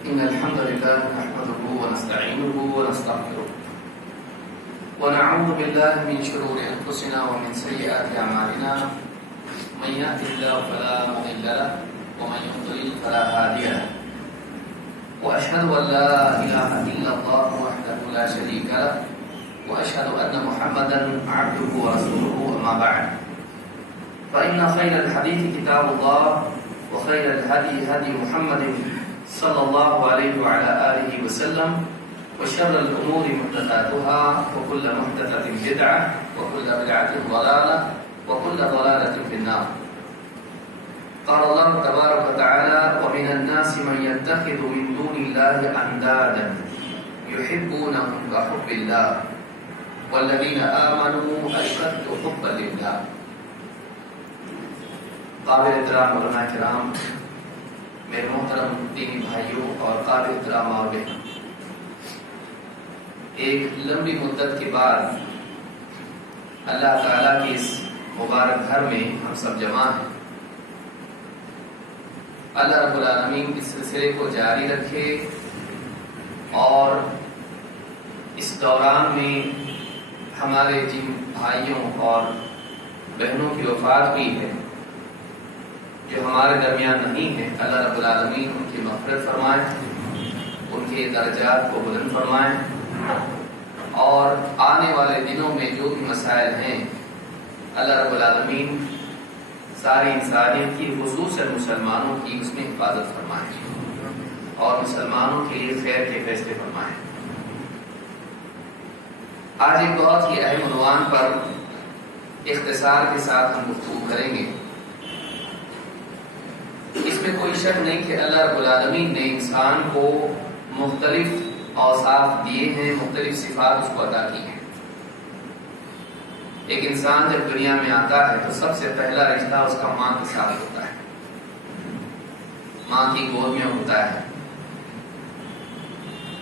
إن الحمد لله نحمده ونستعينه ونستغفره ونعوذ بالله من شرور أنفسنا ومن سيئات أعمالنا من يهده الله فلا مضل له ومن يضلل فلا هادي له وأشهد أن لا إله إلا الله وحده لا شريك له وأشهد أن محمدا عبده ورسوله أما بعد فإن خير الحديث كتاب الله وخير الهدي هدي محمد صلى الله عليه وعلى آله وسلم وشر الأمور محدثاتها وكل محدثة بدعة وكل بدعة ضلالة وكل ضلالة في النار. قال الله تبارك وتعالى ومن الناس من يتخذ من دون الله أندادا يحبونهم كحب الله والذين آمنوا أشد حبا لله. قابل احترام علماء کرام، میرے محترم دینی بھائیوں اور قابل احترام اور بہنوں، ایک لمبی مدت کے بعد اللہ تعالیٰ کی اس مبارک گھر میں ہم سب جمع ہیں. اللہ رب العالمین اس سلسلے کو جاری رکھے اور اس دوران میں ہمارے جن بھائیوں اور بہنوں کی وفات ہوئی ہے جو ہمارے درمیان نہیں ہے، اللہ رب العالمین ان کی مغفرت فرمائے، ان کے درجات کو بلند فرمائے اور آنے والے دنوں میں جو بھی مسائل ہیں اللہ رب العالمین ساری انسانیت کی خصوصاً مسلمانوں کی اس میں حفاظت فرمائے اور مسلمانوں کے لیے خیر کے فیصلے فرمائے. آج ایک بہت ہی اہم عنوان پر اختصار کے ساتھ ہم گفتگو کریں گے. اس میں کوئی شک نہیں کہ اللہ رب العالمین نے انسان کو مختلف اوصاف دیے ہیں، مختلف صفات اس کو عطا کی ہیں. ایک انسان جب دنیا میں آتا ہے تو سب سے پہلا رشتہ اس کا ماں کے ساتھ ہوتا ہے، ماں کی گود میں ہوتا ہے.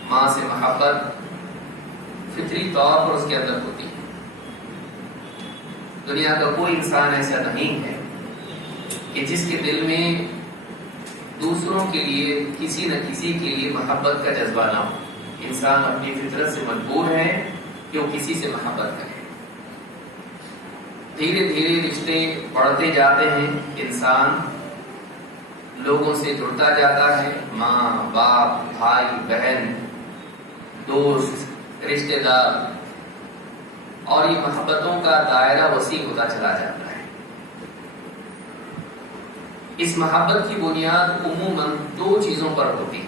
ماں سے محبت فطری طور پر اس کے اندر ہوتی ہے. دنیا کا کوئی انسان ایسا نہیں ہے کہ جس کے دل میں دوسروں کے لیے کسی نہ کسی کے لیے محبت کا جذبہ نہ ہو. انسان اپنی فطرت سے مجبور ہے کہ وہ کسی سے محبت کرے. دھیرے دھیرے رشتے بڑھتے جاتے ہیں، انسان لوگوں سے جڑتا جاتا ہے، ماں باپ بھائی بہن دوست رشتے دار، اور یہ محبتوں کا دائرہ وسیع ہوتا چلا جاتا ہے. اس محبت کی بنیاد عموماً دو چیزوں پر ہوتی ہے.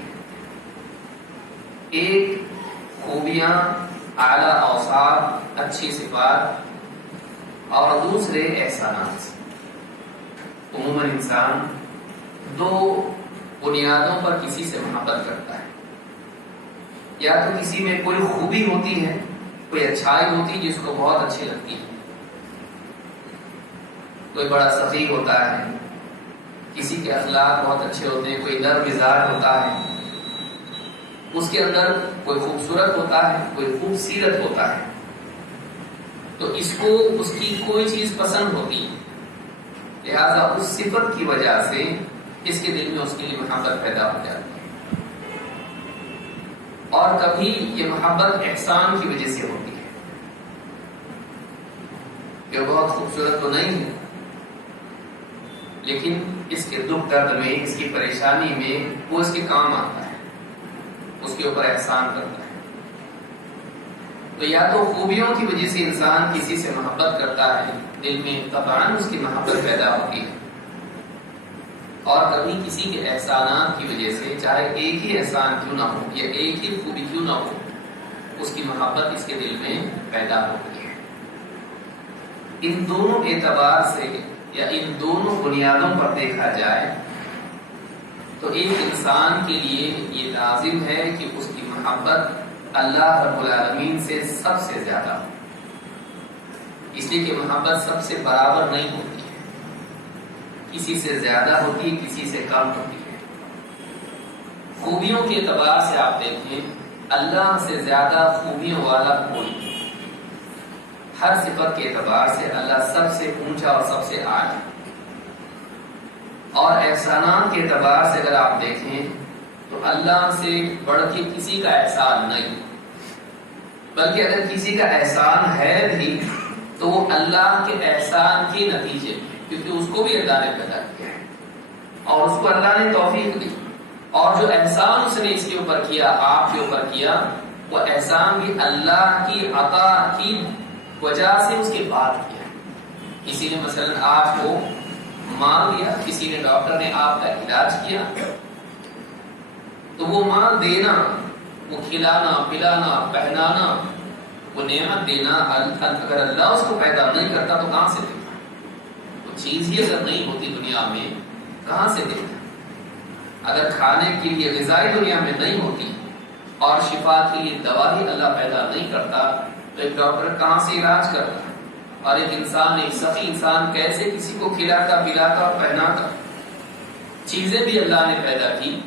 ایک خوبیاں، اعلیٰ اوصاف، اچھی صفات، اور دوسرے احسانات. عموماً انسان دو بنیادوں پر کسی سے محبت کرتا ہے. یا تو کسی میں کوئی خوبی ہوتی ہے، کوئی اچھائی ہوتی ہے جس کو بہت اچھی لگتی ہے. کوئی بڑا سخی ہوتا ہے، کسی کے اخلاق بہت اچھے ہوتے ہیں، کوئی نرم مزاج ہوتا ہے، اس کے اندر کوئی خوبصورت ہوتا ہے، کوئی خوبصیرت ہوتا ہے، تو اس کو اس کی کوئی چیز پسند ہوتی ہے. لہذا اس صفت کی وجہ سے اس کے دل میں اس کے لیے محبت پیدا ہو جاتی ہے. اور کبھی یہ محبت احسان کی وجہ سے ہوتی ہے کہ بہت خوبصورت تو نہیں ہے لیکن اس کے دکھ درد میں، اس کی پریشانی میں وہ اس کے کام آتا ہے، اس کے اوپر احسان کرتا ہے. تو یا تو خوبیوں کی وجہ سے انسان کسی سے محبت کرتا ہے، دل میں قطعاً اس کی محبت پیدا ہوتی ہے، اور کبھی کسی کے احسانات کی وجہ سے، چاہے ایک ہی احسان کیوں نہ ہو یا ایک ہی خوبی کیوں نہ ہو، اس کی محبت اس کے دل میں پیدا ہوتی ہے. ان دونوں اعتبار سے یا ان دونوں بنیادوں پر دیکھا جائے تو ایک انسان کے لیے یہ لازم ہے کہ اس کی محبت اللہ رب العالمین سے سب سے زیادہ ہو. اس لیے کہ محبت سب سے برابر نہیں ہوتی ہے، کسی سے زیادہ ہوتی ہے، کسی سے کم ہوتی ہے. خوبیوں کے اعتبار سے آپ دیکھیں، اللہ سے زیادہ خوبیوں والا کوئی نہیں. ہر صفت کے اعتبار سے اللہ سب سے اونچا اور سب سے اعلیٰ. اور احسانات کے اعتبار سے اگر آپ دیکھیں تو اللہ سے بڑھ کے کسی کا احسان نہیں، بلکہ اگر کسی کا احسان ہے بھی تو وہ اللہ کے احسان کے نتیجے میں، کیونکہ اس کو بھی اللہ نے پیدا کیا ہے اور اس کو اللہ نے توفیق دی، اور جو احسان اس نے اس کے اوپر کیا، آپ کے اوپر کیا، وہ احسان بھی اللہ کی عطا کی وجہ سے اس کے بعد کیا۔ کسی نے مثلا آپ کو مال دیا، کسی نے ڈاکٹر نے آپ کا علاج کیا، تو وہ مال دینا، وہ کھلانا پلانا پہنانا، وہ نعمت دینا، اگر اللہ اس کو پیدا نہیں کرتا تو کہاں سے دیتا؟ وہ چیز ہی اگر نہیں ہوتی دنیا میں کہاں سے دیتا؟ اگر کھانے کے لیے غذائی دنیا میں نہیں ہوتی اور شفا کے لیے دوا ہی اللہ پیدا نہیں کرتا تو ایک ڈاکٹر کہاں سے علاج کرتا؟ اور ایک انسان، ایک سخی انسان کیسے کسی کو کھلاتا پلاتا اور پہناتا؟ چیزیں بھی اللہ نے پیدا کی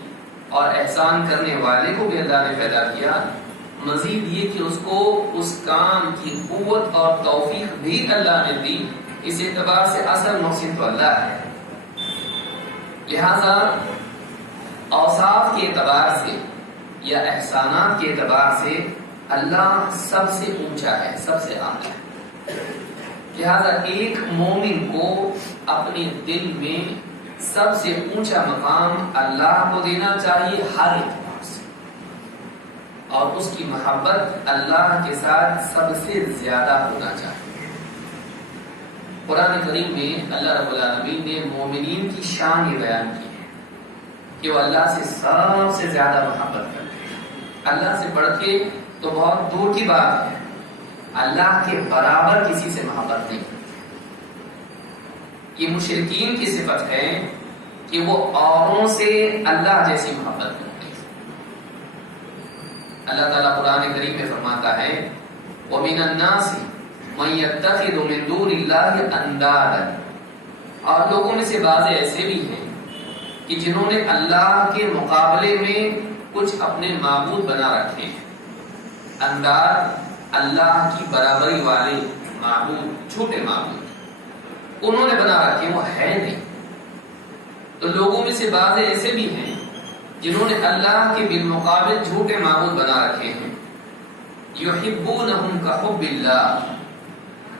اور احسان کرنے والے کو بھی اللہ نے پیدا کیا، مزید یہ کہ اس کو اس کام کی قوت اور توفیق بھی اللہ نے دی۔ اس اعتبار سے اصل محسن تو اللہ ہے۔ لہذا اوصاف کے اعتبار سے یا احسانات کے اعتبار سے اللہ سب سے اونچا ہے، سب سے اعلیٰ ہے۔ لہذا ایک مومن کو اپنے دل میں سب سے اونچا مقام اللہ کو دینا چاہیے ہر اعتبار سے، اور اس کی محبت اللہ کے ساتھ سب سے زیادہ ہونا چاہیے۔ قرآن کریم میں اللہ رب العالمین نے مومنین کی شان یہ بیان کی ہے کہ وہ اللہ سے سب سے زیادہ محبت کرتے ہیں۔ اللہ سے بڑھ کے تو بہت دور کی بات ہے، اللہ کے برابر کسی سے محبت نہیں کرتے۔ یہ مشرکین کی صفت ہے کہ وہ اوروں سے اللہ جیسی محبت کرتے ہیں۔ اللہ تعالیٰ قرآن کریم میں فرماتا ہے وَمِنَ النَّاسِ مَن يَتَّخِذُ مِن دُونِ اللَّهِ أَندَادًا، اور لوگوں میں سے بعض ایسے بھی ہیں کہ جنہوں نے اللہ کے مقابلے میں کچھ اپنے معبود بنا رکھے ہیں۔ انداد اللہ کی برابری والے معبود، جھوٹے معبود انہوں نے بنا رکھے، وہ ہے نہیں۔ تو لوگوں میں سے بعض ایسے بھی ہیں جنہوں نے اللہ کے بالمقابل جھوٹے معبود بنا رکھے ہیں۔ یحبونہم کحب اللہ،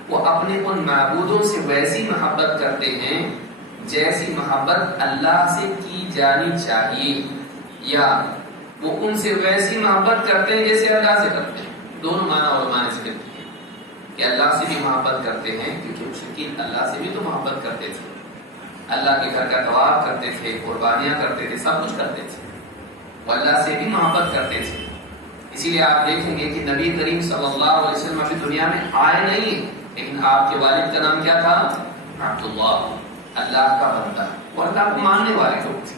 وہ اپنے ان معبودوں سے ویسی محبت کرتے ہیں جیسی محبت اللہ سے کی جانی چاہیے، یا وہ ان سے ویسی محبت کرتے ہیں جیسے اللہ سے کرتے ہیں۔ دونوں معنی علماء نے ذکر کیے کہ اللہ سے بھی محبت کرتے ہیں، کیونکہ مشرکین اللہ سے بھی تو محبت کرتے تھے، اللہ کے گھر کا طواف کرتے تھے، قربانیاں کرتے تھے، سب کچھ کرتے تھے، وہ اللہ سے بھی محبت کرتے تھے۔ اسی لیے آپ دیکھیں گے کہ نبی کریم صلی اللہ علیہ وسلم ابھی دنیا میں آئے نہیں، لیکن آپ کے والد کا نام کیا تھا؟ عبداللہ، اللہ کا بندہ، وہ اللہ کو ماننے والے لوگ تھے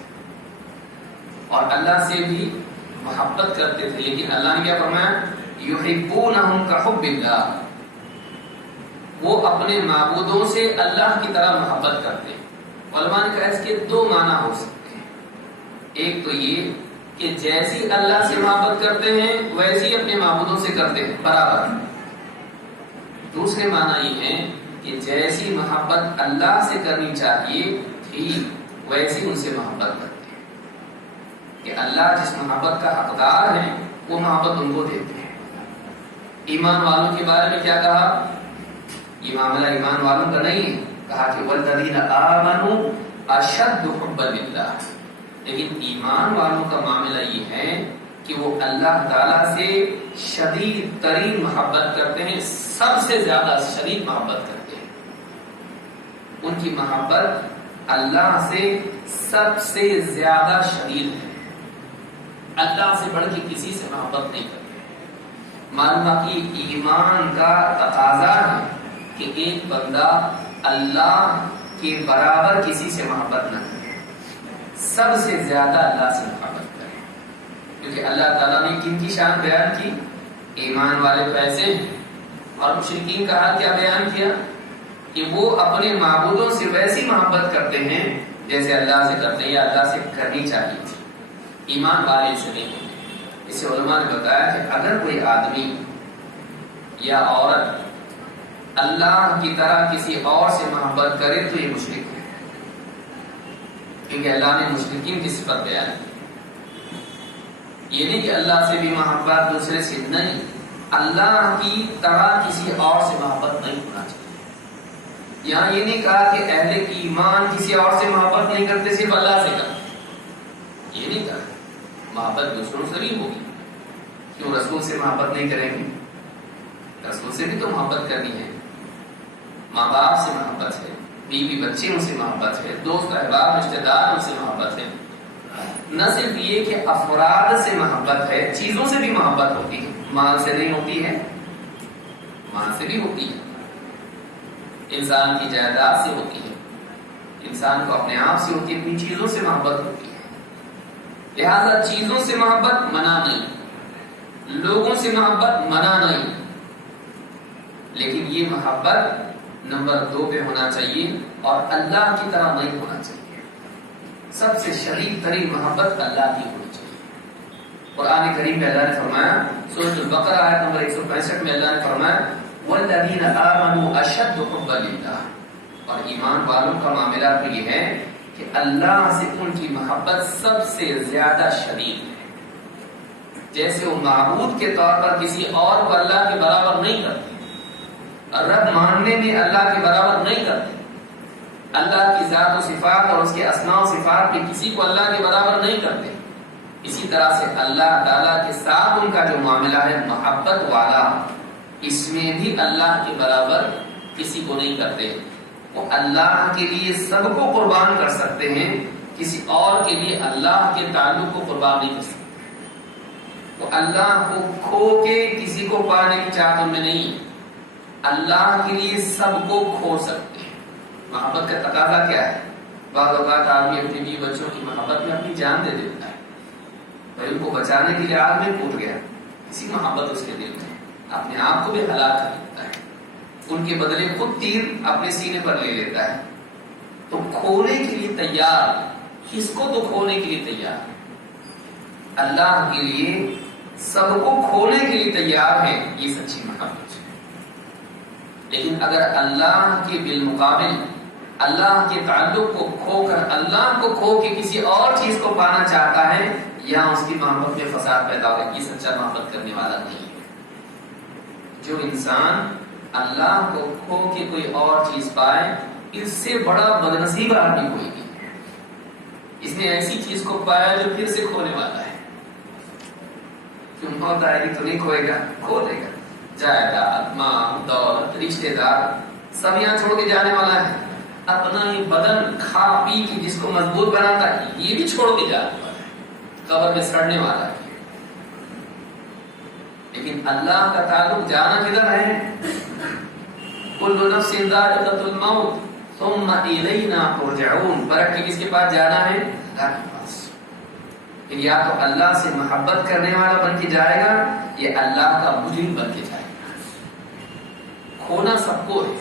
اور اللہ سے بھی محبت کرتے تھے۔ لیکن اللہ نے کیا فرمایا؟ یحبونہم کحب اللہ، وہ اپنے معبودوں سے اللہ کی طرح محبت کرتے ہیں۔ علماء نے کہا اس کے دو معنی ہو سکتے ہیں، ایک تو یہ کہ جیسی اللہ سے محبت کرتے ہیں ویسی اپنے معبودوں سے کرتے ہیں، برابر۔ دوسرے معنی یہ ہے کہ جیسی محبت اللہ سے کرنی چاہیے تھی ویسی ان سے محبت کرتے ہیں، کہ اللہ جس محبت کا حقدار ہے وہ محبت ان کو دیتے ہیں۔ ایمان والوں کے بارے میں کیا کہا؟ یہ معاملہ ایمان والوں کا نہیں ہے، کہا کہ والذین آمنوا اشد حبا للہ، لیکن ایمان والوں کا معاملہ یہ ہے کہ وہ اللہ تعالیٰ سے شدید ترین محبت کرتے ہیں، سب سے زیادہ شدید محبت کرتے ہیں۔ ان کی محبت اللہ سے سب سے زیادہ شدید ہے، اللہ سے بڑھ کے کسی سے محبت نہیں کرتے۔ معلوم کہ ایمان کا تقاضا ہے کہ ایک بندہ اللہ کے برابر کسی سے محبت نہ کرے، سب سے زیادہ اللہ سے محبت کرے، کیونکہ اللہ تعالیٰ نے کن کی شان بیان کی؟ ایمان والے پیسے ہیں، اور مشرکین کا حال کیا بیان کیا؟ کہ وہ اپنے معبودوں سے ویسی محبت کرتے ہیں جیسے اللہ سے کرتے ہیں یا اللہ سے کرنی چاہیے تھی، ایمان والے سے نہیں ہوتے۔ اس سے علماء نے بتایا کہ اگر کوئی آدمی یا عورت اللہ کی طرح کسی اور سے محبت کرے تو یہ مشرک ہے، کیونکہ اللہ نے مشرکین کی صفت بیان کی یہ نہیں کہ اللہ سے بھی محبت دوسرے سے نہیں، اللہ کی طرح کسی اور سے محبت نہیں ہونا چاہیے۔ یہاں یہ نہیں کہا کہ اہل ایمان کسی اور سے محبت نہیں کرتے، صرف اللہ سے کرتے، یہ نہیں کہا۔ محبت دوسروں سے بھی ہوگی، کیوں رسول سے محبت نہیں کریں گے؟ رسول سے بھی تو محبت کرنی ہے، ماں باپ سے محبت ہے، بیوی بچے ان سے محبت ہے، دوست احباب رشتہ دار ان سے محبت ہے۔ نہ صرف یہ کہ افراد سے محبت ہے، چیزوں سے بھی محبت ہوتی ہے۔ مال سے نہیں ہوتی ہے، مال سے بھی ہوتی ہے، انسان کی جائیداد سے ہوتی ہے، انسان کو اپنے آپ سے ہوتی ہے، اپنی چیزوں سے محبت ہوتی ہے۔ لہذا چیزوں سے محبت منع نہیں، لوگوں سے محبت منع نہیں، لیکن یہ محبت نمبر 2 پہ ہونا چاہیے اور اللہ کی طرح نہیں ہونا چاہیے۔ سب سے شدید ترین محبت اللہ کی ہونی چاہیے۔ قرآن کریم میں اللہ نے فرمایا، سورۃ البقرہ آیت نمبر 165 میں اللہ نے فرمایا والذین آمنوا اشد حبا للہ، اور ایمان والوں کا معاملہ تو یہ ہے کہ اللہ سے ان کی محبت سب سے زیادہ شدید ہے۔ جیسے وہ معبود کے طور پر کسی اور کو اللہ کے برابر نہیں کرتے، رب ماننے میں اللہ کے برابر نہیں کرتے، اللہ کی ذات و صفات اور اس کے اسماء و صفات میں کسی کو اللہ کے برابر نہیں کرتے، اسی طرح سے اللہ تعالیٰ کے ساتھ ان کا جو معاملہ ہے محبت والا، اس میں بھی اللہ کے برابر کسی کو نہیں کرتے۔ وہ اللہ کے لیے سب کو قربان کر سکتے ہیں، کسی اور کے لیے اللہ کے تعلق کو قربان نہیں کر سکتے۔ وہ اللہ کو کھو کے کسی کو پانے کی چاہت ان میں نہیں، اللہ کے لیے سب کو کھو سکتے ہیں۔ محبت کا تقاضا کیا ہے؟ بعض اوقات آدمی اپنی بیوی بچوں کی محبت میں اپنی جان دے دیتا ہے، بھائی ان کو بچانے کے لیے آگ میں کود گیا، کسی محبت اس کے دل میں، اپنے آپ کو بھی ہلاک کر دیتا ہے، ان کے بدلے خود تیر اپنے سینے پر لے لیتا ہے۔ تو کھونے کے لیے تیار، کس کو تو کھونے کے لیے تیار؟ اللہ کے لیے سب کو کھونے کے لیے تیار ہے، یہ سچی محبت ہے۔ لیکن اگر اللہ کے بالمقابل اللہ کے تعلق کو کھو کر اللہ کو کھو کے کسی اور چیز کو پانا چاہتا ہے، یا اس کی محبت میں فساد پیدا ہو، یہ سچا محبت کرنے والا نہیں ہے۔ جو انسان اللہ کو کھو کے کوئی اور چیز پائے، اس سے بڑا بدنصیب آدمی کوئی نہیں ہے۔ اس نے ایسی چیز کو پایا جو پھر سے کھونے والا ہے، کیوں موت آئے گی تو نہیں کھوئے گا، کھو دے گا۔ جائیداد، ماں، دولت، رشتے دار سب یہاں چھوڑ کے جانے والا ہے، اپنا یہ بدن کھا پی کے جس کو مضبوط بناتا ہے یہ بھی چھوڑ کے جانے والا ہے، قبر میں سڑنے والا ہے۔ لیکن اللہ کا تعلق جانا کدھر ہے؟ کل نفس ذائقۃ الموت ثم الینا ترجعون، برک کے کس کے پاس جانا ہے؟ اللہ کے پاس۔ یا تو اللہ سے محبت کرنے والا بن کے جائے گا، یا اللہ کا مجرم بن کے جائے گا۔ کھونا سب کو ہے،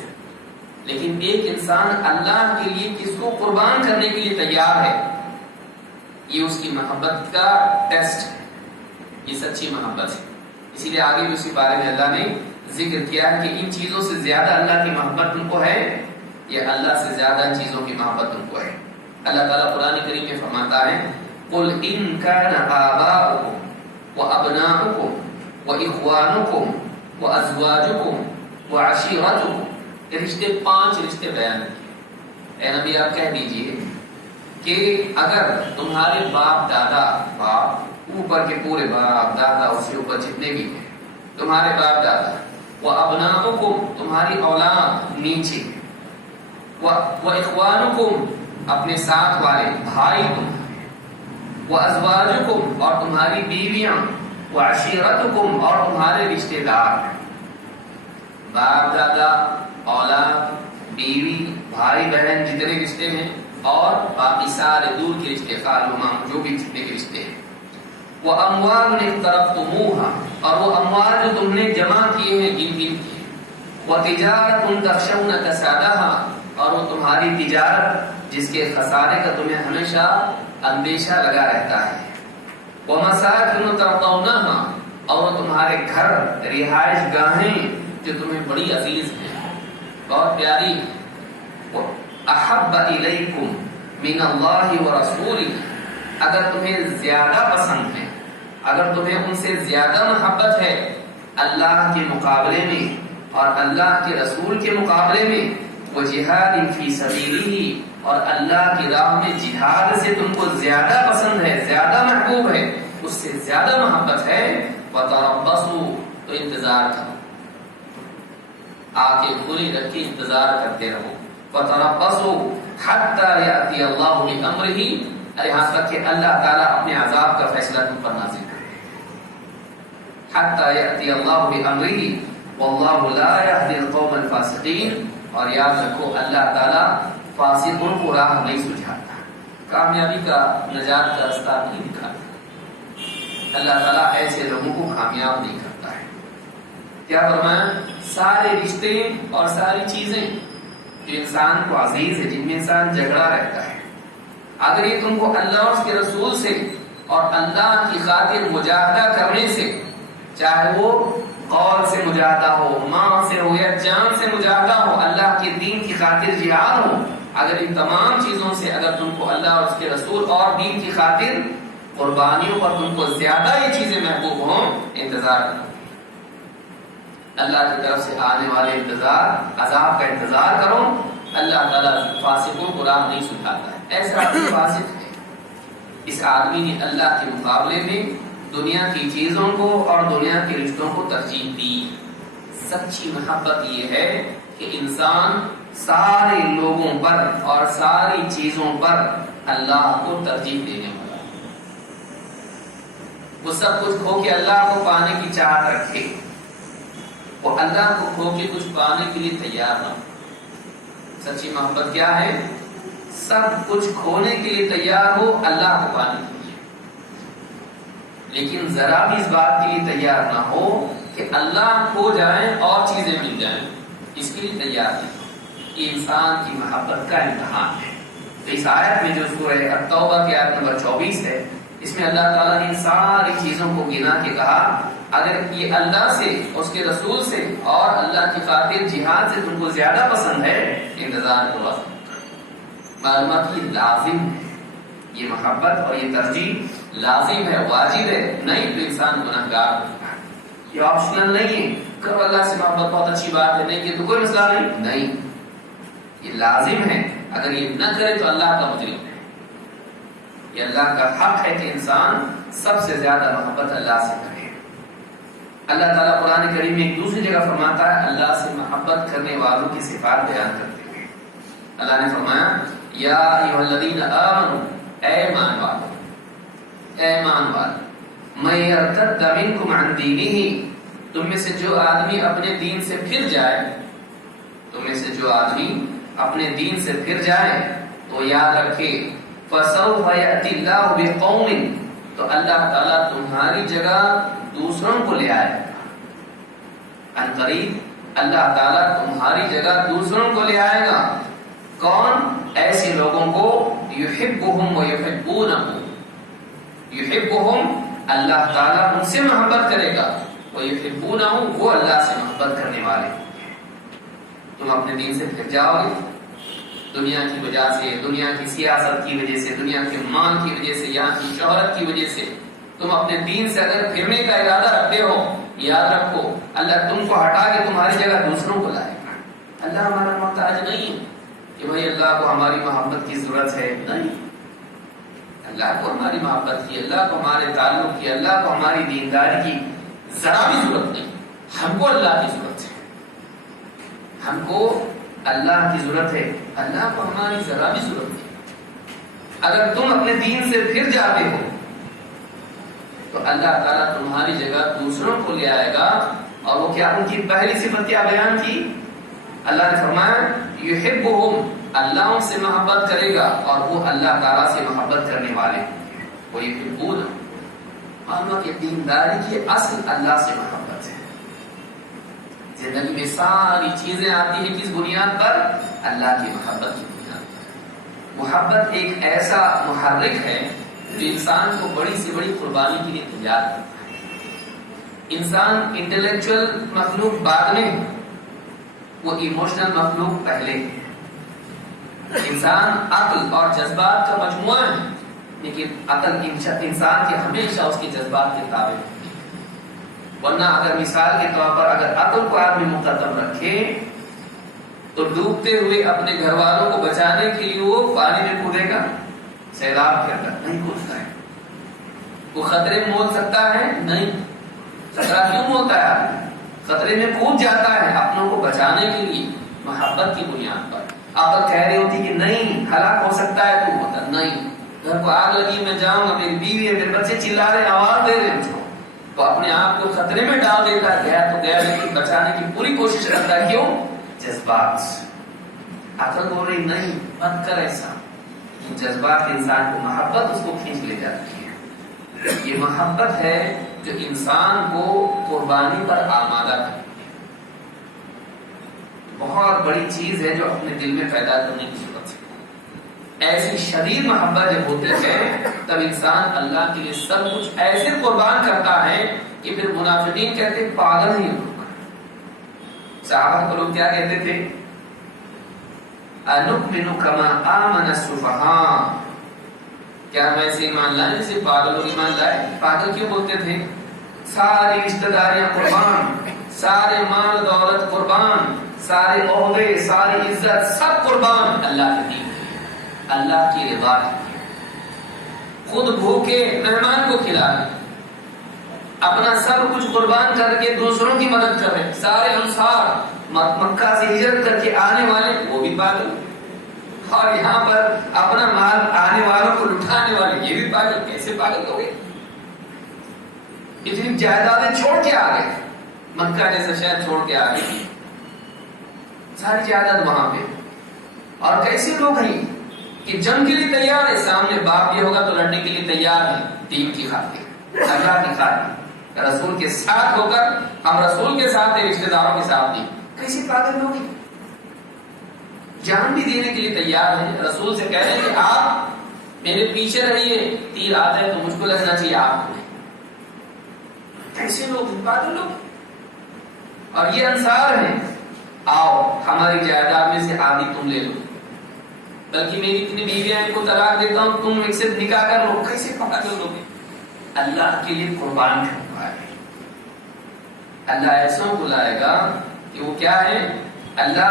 لیکن ایک انسان اللہ کے لیے کس کو قربان کرنے کے لیے تیار ہے، یہ اس کی محبت کا ٹیسٹ ہے، یہ سچی محبت ہے۔ اسی لیے آگے بھی اسی بارے میں اللہ نے ذکر کیا ہے کہ ان چیزوں سے زیادہ اللہ کی محبت ان کو ہے، یا اللہ سے زیادہ ان چیزوں کی محبت ان کو ہے۔ اللہ تعالیٰ قرآن کریم میں فرماتا ہے قل ان كان آباؤكم وابناؤكم واخوانكم وازواجكم وعشيرتكم، یہ رشتے 5 رشتے بیان کیے۔ اے نبی آپ کہہ دیجئے کہ اگر تمہارے باپ دادا، باپ اوپر کے پورے باپ دادا، اس سے اوپر جتنے بھی ہیں تمہارے باپ دادا، وابناؤكم تمہاری اولاد نیچے، واخوانكم اپنے ساتھ والے بھائی تمہارے، وازواجکم اور تمہاری بیویاں، وعشیرتکم اور تمہارے رشتے دار، باپ دادا، اولاد، بیوی، بھائی بہن جتنے رشتے ہیں، اور باقی سارے دور کے رشتے، خالو ماموں جو بھی جتنے کے رشتے ہیں۔ واموال اقترفتموها اور وہ اموال جو تم نے جمع کیے ہیں گن گن کے، وتجارت تخشون کسادها اور وہ تمہاری تجارت جس کے خسارے کا تمہیں ہمیشہ اندیشہ لگا رہتا ہے، وَمَسَاكِنُ تَرْضَوْنَهَا اور وہ تمہارے گھر، رہائش گاہیں جو تمہیں بڑی عزیز ہیں، بہت پیاری، أَحَبَّ إِلَيْكُمْ مِنَ اللَّهِ وَرَسُولِهِ اگر تمہیں زیادہ پسند ہیں اگر تمہیں ان سے زیادہ محبت ہے اللہ کے مقابلے میں اور اللہ کے رسول کے مقابلے میں، وہ جہاد فی سبیلہ اور اللہ کی راہ میں جہاد سے تم کو زیادہ پسند ہے، زیادہ محبوب ہے، اس سے زیادہ محبت ہے، وتربصوا تو انتظار کرو، آنکھیں کھلی رکھ کے انتظار کرتے رہو، وتربصوا حتی یأتی اللہ بأمرہ، یہاں تک کہ اللہ تعالیٰ اپنے عذاب کا فیصلہ تم پر نازل کرے، حتی یأتی اللہ بأمرہ واللہ لا یہدی القوم الفاسقین، اور یاد رکھو اللہ تعالیٰ فاسقوں کو راہ نہیں سجھاتا، کامیابی کا نجات کا راستہ نہیں دکھاتا، اللہ تعالیٰ ایسے لوگوں کو کامیاب نہیں کرتا ہے۔ کیا فرمایا؟ سارے رشتے اور ساری چیزیں جو انسان کو عزیز ہے، جن میں انسان جھگڑا رہتا ہے، اگر یہ تم کو اللہ اور اس کے رسول سے اور اللہ کی خاطر مجاہدہ کرنے سے، چاہے وہ قول سے مجاہدہ ہو، ماں سے ہو یا جان سے مجاہدہ ہو، اللہ کے دین کی خاطر جہاد ہو، اگر ان تمام چیزوں سے اگر تم کو اللہ اور اس کے رسول اور دین کی خاطر قربانیوں پر تم کو زیادہ یہ چیزیں محبوب ہوں، انتظار کرو، اللہ کی طرف سے آنے والے عذاب کا انتظار کرو۔ اللہ تعالیٰ فاسقوں کو راہ نہیں سکھاتا ہے، ایسا آدمی فاسق ہے، اس آدمی نے اللہ کے مقابلے میں دنیا کی چیزوں کو اور دنیا کے رشتوں کو ترجیح دی۔ سچی محبت یہ ہے کہ انسان سارے لوگوں پر اور ساری چیزوں پر اللہ کو ترجیح دینے والا، وہ سب کچھ کھو کے اللہ کو پانے کی چاہت رکھے، وہ اللہ کو کھو کے کچھ پانے کے لیے تیار نہ ہو۔ سچی محبت کیا ہے؟ سب کچھ کھونے کے لیے تیار ہو اللہ کو پانے کے لیے، لیکن ذرا بھی اس بات کے لیے تیار نہ ہو کہ اللہ کھو جائیں اور چیزیں مل جائیں، اس کے لیے تیار نہیں۔ یہ انسان کی محبت کا امتحان ہے۔ تو اس آیت میں جو سورہ التوبہ کی آیت نمبر 24 ہے، اس میں اللہ تعالیٰ نے ان ساری چیزوں کو گنا کے کہا اگر یہ اللہ سے، اس کے رسول سے اور اللہ کی خاطر جہاد سے تم کو زیادہ پسند ہے، انتظار کرو۔ معلومات یہ لازم ہے، یہ محبت اور یہ ترجیح لازم ہے، واجب ہے، نہیں تو انسان گنہگار ہوتا ہے۔ یہ آپشنل نہیں ہے، کرو اللہ سے محبت بہت اچھی بات ہے، نہیں کہ تو کوئی مسئلہ نہیں، یہ لازم ہے، اگر یہ نہ کرے تو اللہ کا مجرم ہے۔ یہ اللہ کا حق ہے کہ انسان سب سے زیادہ محبت اللہ سے کرے۔ اللہ تعالیٰ قرآن کریم میں ایک دوسری جگہ فرماتا ہے، اللہ سے محبت کرنے والوں کی صفات بیان کرتے ہیں۔ اللہ نے فرمایا یا ایھا الذین آمنوا، اے ایمان والو، اے ایمان والو، من یرتد منکم عن دینہ، تم میں سے جو آدمی اپنے دین سے پھر جائے، تم میں سے جو آدمی اپنے دین سے پھر جائے تو یاد رکھے فسوف یأتی اللہ بقوم، تو اللہ تعالیٰ تمہاری جگہ دوسروں کو لے آئے گا، ان قریب اللہ تعالیٰ تمہاری جگہ دوسروں کو لے آئے گا۔ کون؟ ایسے لوگوں کو یحبہم ویحبونہ، یحبہم اللہ تعالیٰ ان سے محبت کرے گا، ویحبونہ وہ اللہ سے محبت کرنے والے۔ تم اپنے دین سے پھر جاؤ گے دنیا کی وجہ سے، دنیا کی سیاست کی وجہ سے، دنیا کے مال کی وجہ سے، یہاں کی شہرت کی وجہ سے، تم اپنے دین سے اگر پھرنے کا ارادہ رکھتے ہو، یاد رکھو اللہ تم کو ہٹا کے تمہاری جگہ دوسروں کو لائے گا۔ اللہ ہمارا محتاج نہیں ہے کہ بھائی اللہ کو ہماری محبت کی ضرورت ہے، نہیں، اللہ کو ہماری محبت کی، اللہ کو ہمارے تعلق کی، اللہ کو ہماری دینداری کی ذرا بھی ضرورت نہیں، ہم کو اللہ کی ضرورت ہے، ہم کو اللہ کی ضرورت ہے، اللہ کو ہماری ذرا بھی ضرورت نہیں۔ اگر تم اپنے دین سے پھر جاتے ہو تو اللہ تعالیٰ تمہاری جگہ دوسروں کو لے آئے گا، اور وہ کیا؟ ان کی پہلی صفت کیا بیان کی؟ اللہ نے فرمایا یحبہم، اللہ ان سے محبت کرے گا اور وہ اللہ تعالیٰ سے محبت کرنے والے، وہ یحبون، معلوم کہ دینداری کی اصل اللہ سے محبت ہے۔ زندگی میں ساری چیزیں آتی ہیں کس بنیاد پر؟ اللہ کی محبت کی بنیاد پر۔ محبت ایک ایسا محرک ہے جو انسان کو بڑی سے بڑی قربانی کے لیے تیار کرتا ہے۔ انسان انٹلیکچوئل مخلوق بعد میں، وہ ایموشنل مخلوق پہلے ہے۔ انسان عقل اور جذبات کا مجموعہ ہے، لیکن عقل انسان کے ہمیشہ اس کے جذبات کے تابع ہوتی ہے. ورنہ اگر مثال کے طور پر اگر عقل کو آدمی مقدم رکھے تو ڈوبتے ہوئے اپنے گھر والوں کو بچانے کے لیے وہ پانی میں کودے گا؟ سیلاب کے اندر نہیں کودتا ہے. وہ خطرے میں مول سکتا ہے؟ نہیں. خطرہ کیوں مولتا ہے آدمی؟ خطرے میں کود جاتا ہے اپنوں کو بچانے کے لیے محبت کی بنیاد پر. عقل کہہ رہی ہوتی کہ نہیں ہلاک ہو سکتا ہے، تو ہوتا نہیں. گھر کو آگ لگی میں جاؤں گا، میری بیوی ہے، میرے بچے چلا رہے آواز دے رہے ہیں مجھ کو، تو اپنے آپ کو خطرے میں ڈال دیتا ہے. گیا تو گیا، لیکن بچانے کی پوری کوشش کرتا ہے. کیوں؟ جذبات. عقل بول رہی نہیں مت کر ایسا. جذبات انسان کو محبت اس کو کھینچ لے جاتی ہے. یہ محبت ہے جو انسان کو قربانی پر آمادہ کرتی ہے. بہت بڑی چیز ہے جو اپنے دل میں پیدا کرنے کی ضرورت ہے. ایسی شدید محبت جب ہوتی ہے تب انسان اللہ کے لیے سب کچھ ایسے قربان کرتا ہے کہ پھر منافقین کہتے پاگل ہی لوگ. صحابہ کو لوگ کیا کہتے تھے؟ انؤمن کما آمن السفہاء، کیا ہم ایسے ایمان لائیں جیسے پاگل لوگ ایمان لائے؟ پاگل کیوں بولتے تھے؟ ساری رشتہ داریاں قربان، سارے مال دولت قربان، سارے عہدے، ساری عزت سب قربان اللہ کے دین، اللہ کی رضا ہے. خود بھوکے مہمان کو کھلا رہے، اپنا سب کچھ قربان کر کے دوسروں کی مدد کر رہے. سارے انصار مکہ سے ہجرت کر کے آنے والے وہ بھی پاگل، اور یہاں پر اپنا مال آنے والوں کو لٹانے والے یہ بھی پاگل. کیسے پاگل ہو گئے؟ اتنی جائیدادیں چھوڑ کے آ گئے، مکہ جیسا شہر چھوڑ کے آ گئے، ساری جائیداد وہاں پہ. اور کیسے لوگ ہیں کہ جنگ کے لیے تیار ہے، سامنے باپ یہ ہوگا تو لڑنے کے لیے تیار ہے، دین کی خاطر، اللہ کی خاطر، رسول کے ساتھ ہو کر ہم رسول کے ساتھ ہیں، رشتہ داروں کے ساتھ نہیں. کیسے پاگل لوگ ہیں؟ جان بھی دینے کے لیے تیار ہیں. رسول سے کہہ رہے ہیں کہ آپ میرے پیچھے رہیے، تیر آتا ہے تو مجھ کو لگنا چاہیے آپ کو. کیسے لوگ ہیں؟ پاگل لوگ. اور یہ انصار ہیں، آؤ ہماری جائیداد میں سے آدھی تم لے لو، بلکہ میری اتنی بیویاں ان کو طلاق دیتا ہوں، تم ایک سے نکاح کر لو. کیسے پاگل لوگ ہیں؟ اللہ کے لیے قربان کرنا ہے. اللہ ایسوں کو لائے گا کہ وہ کیا ہے؟ اللہ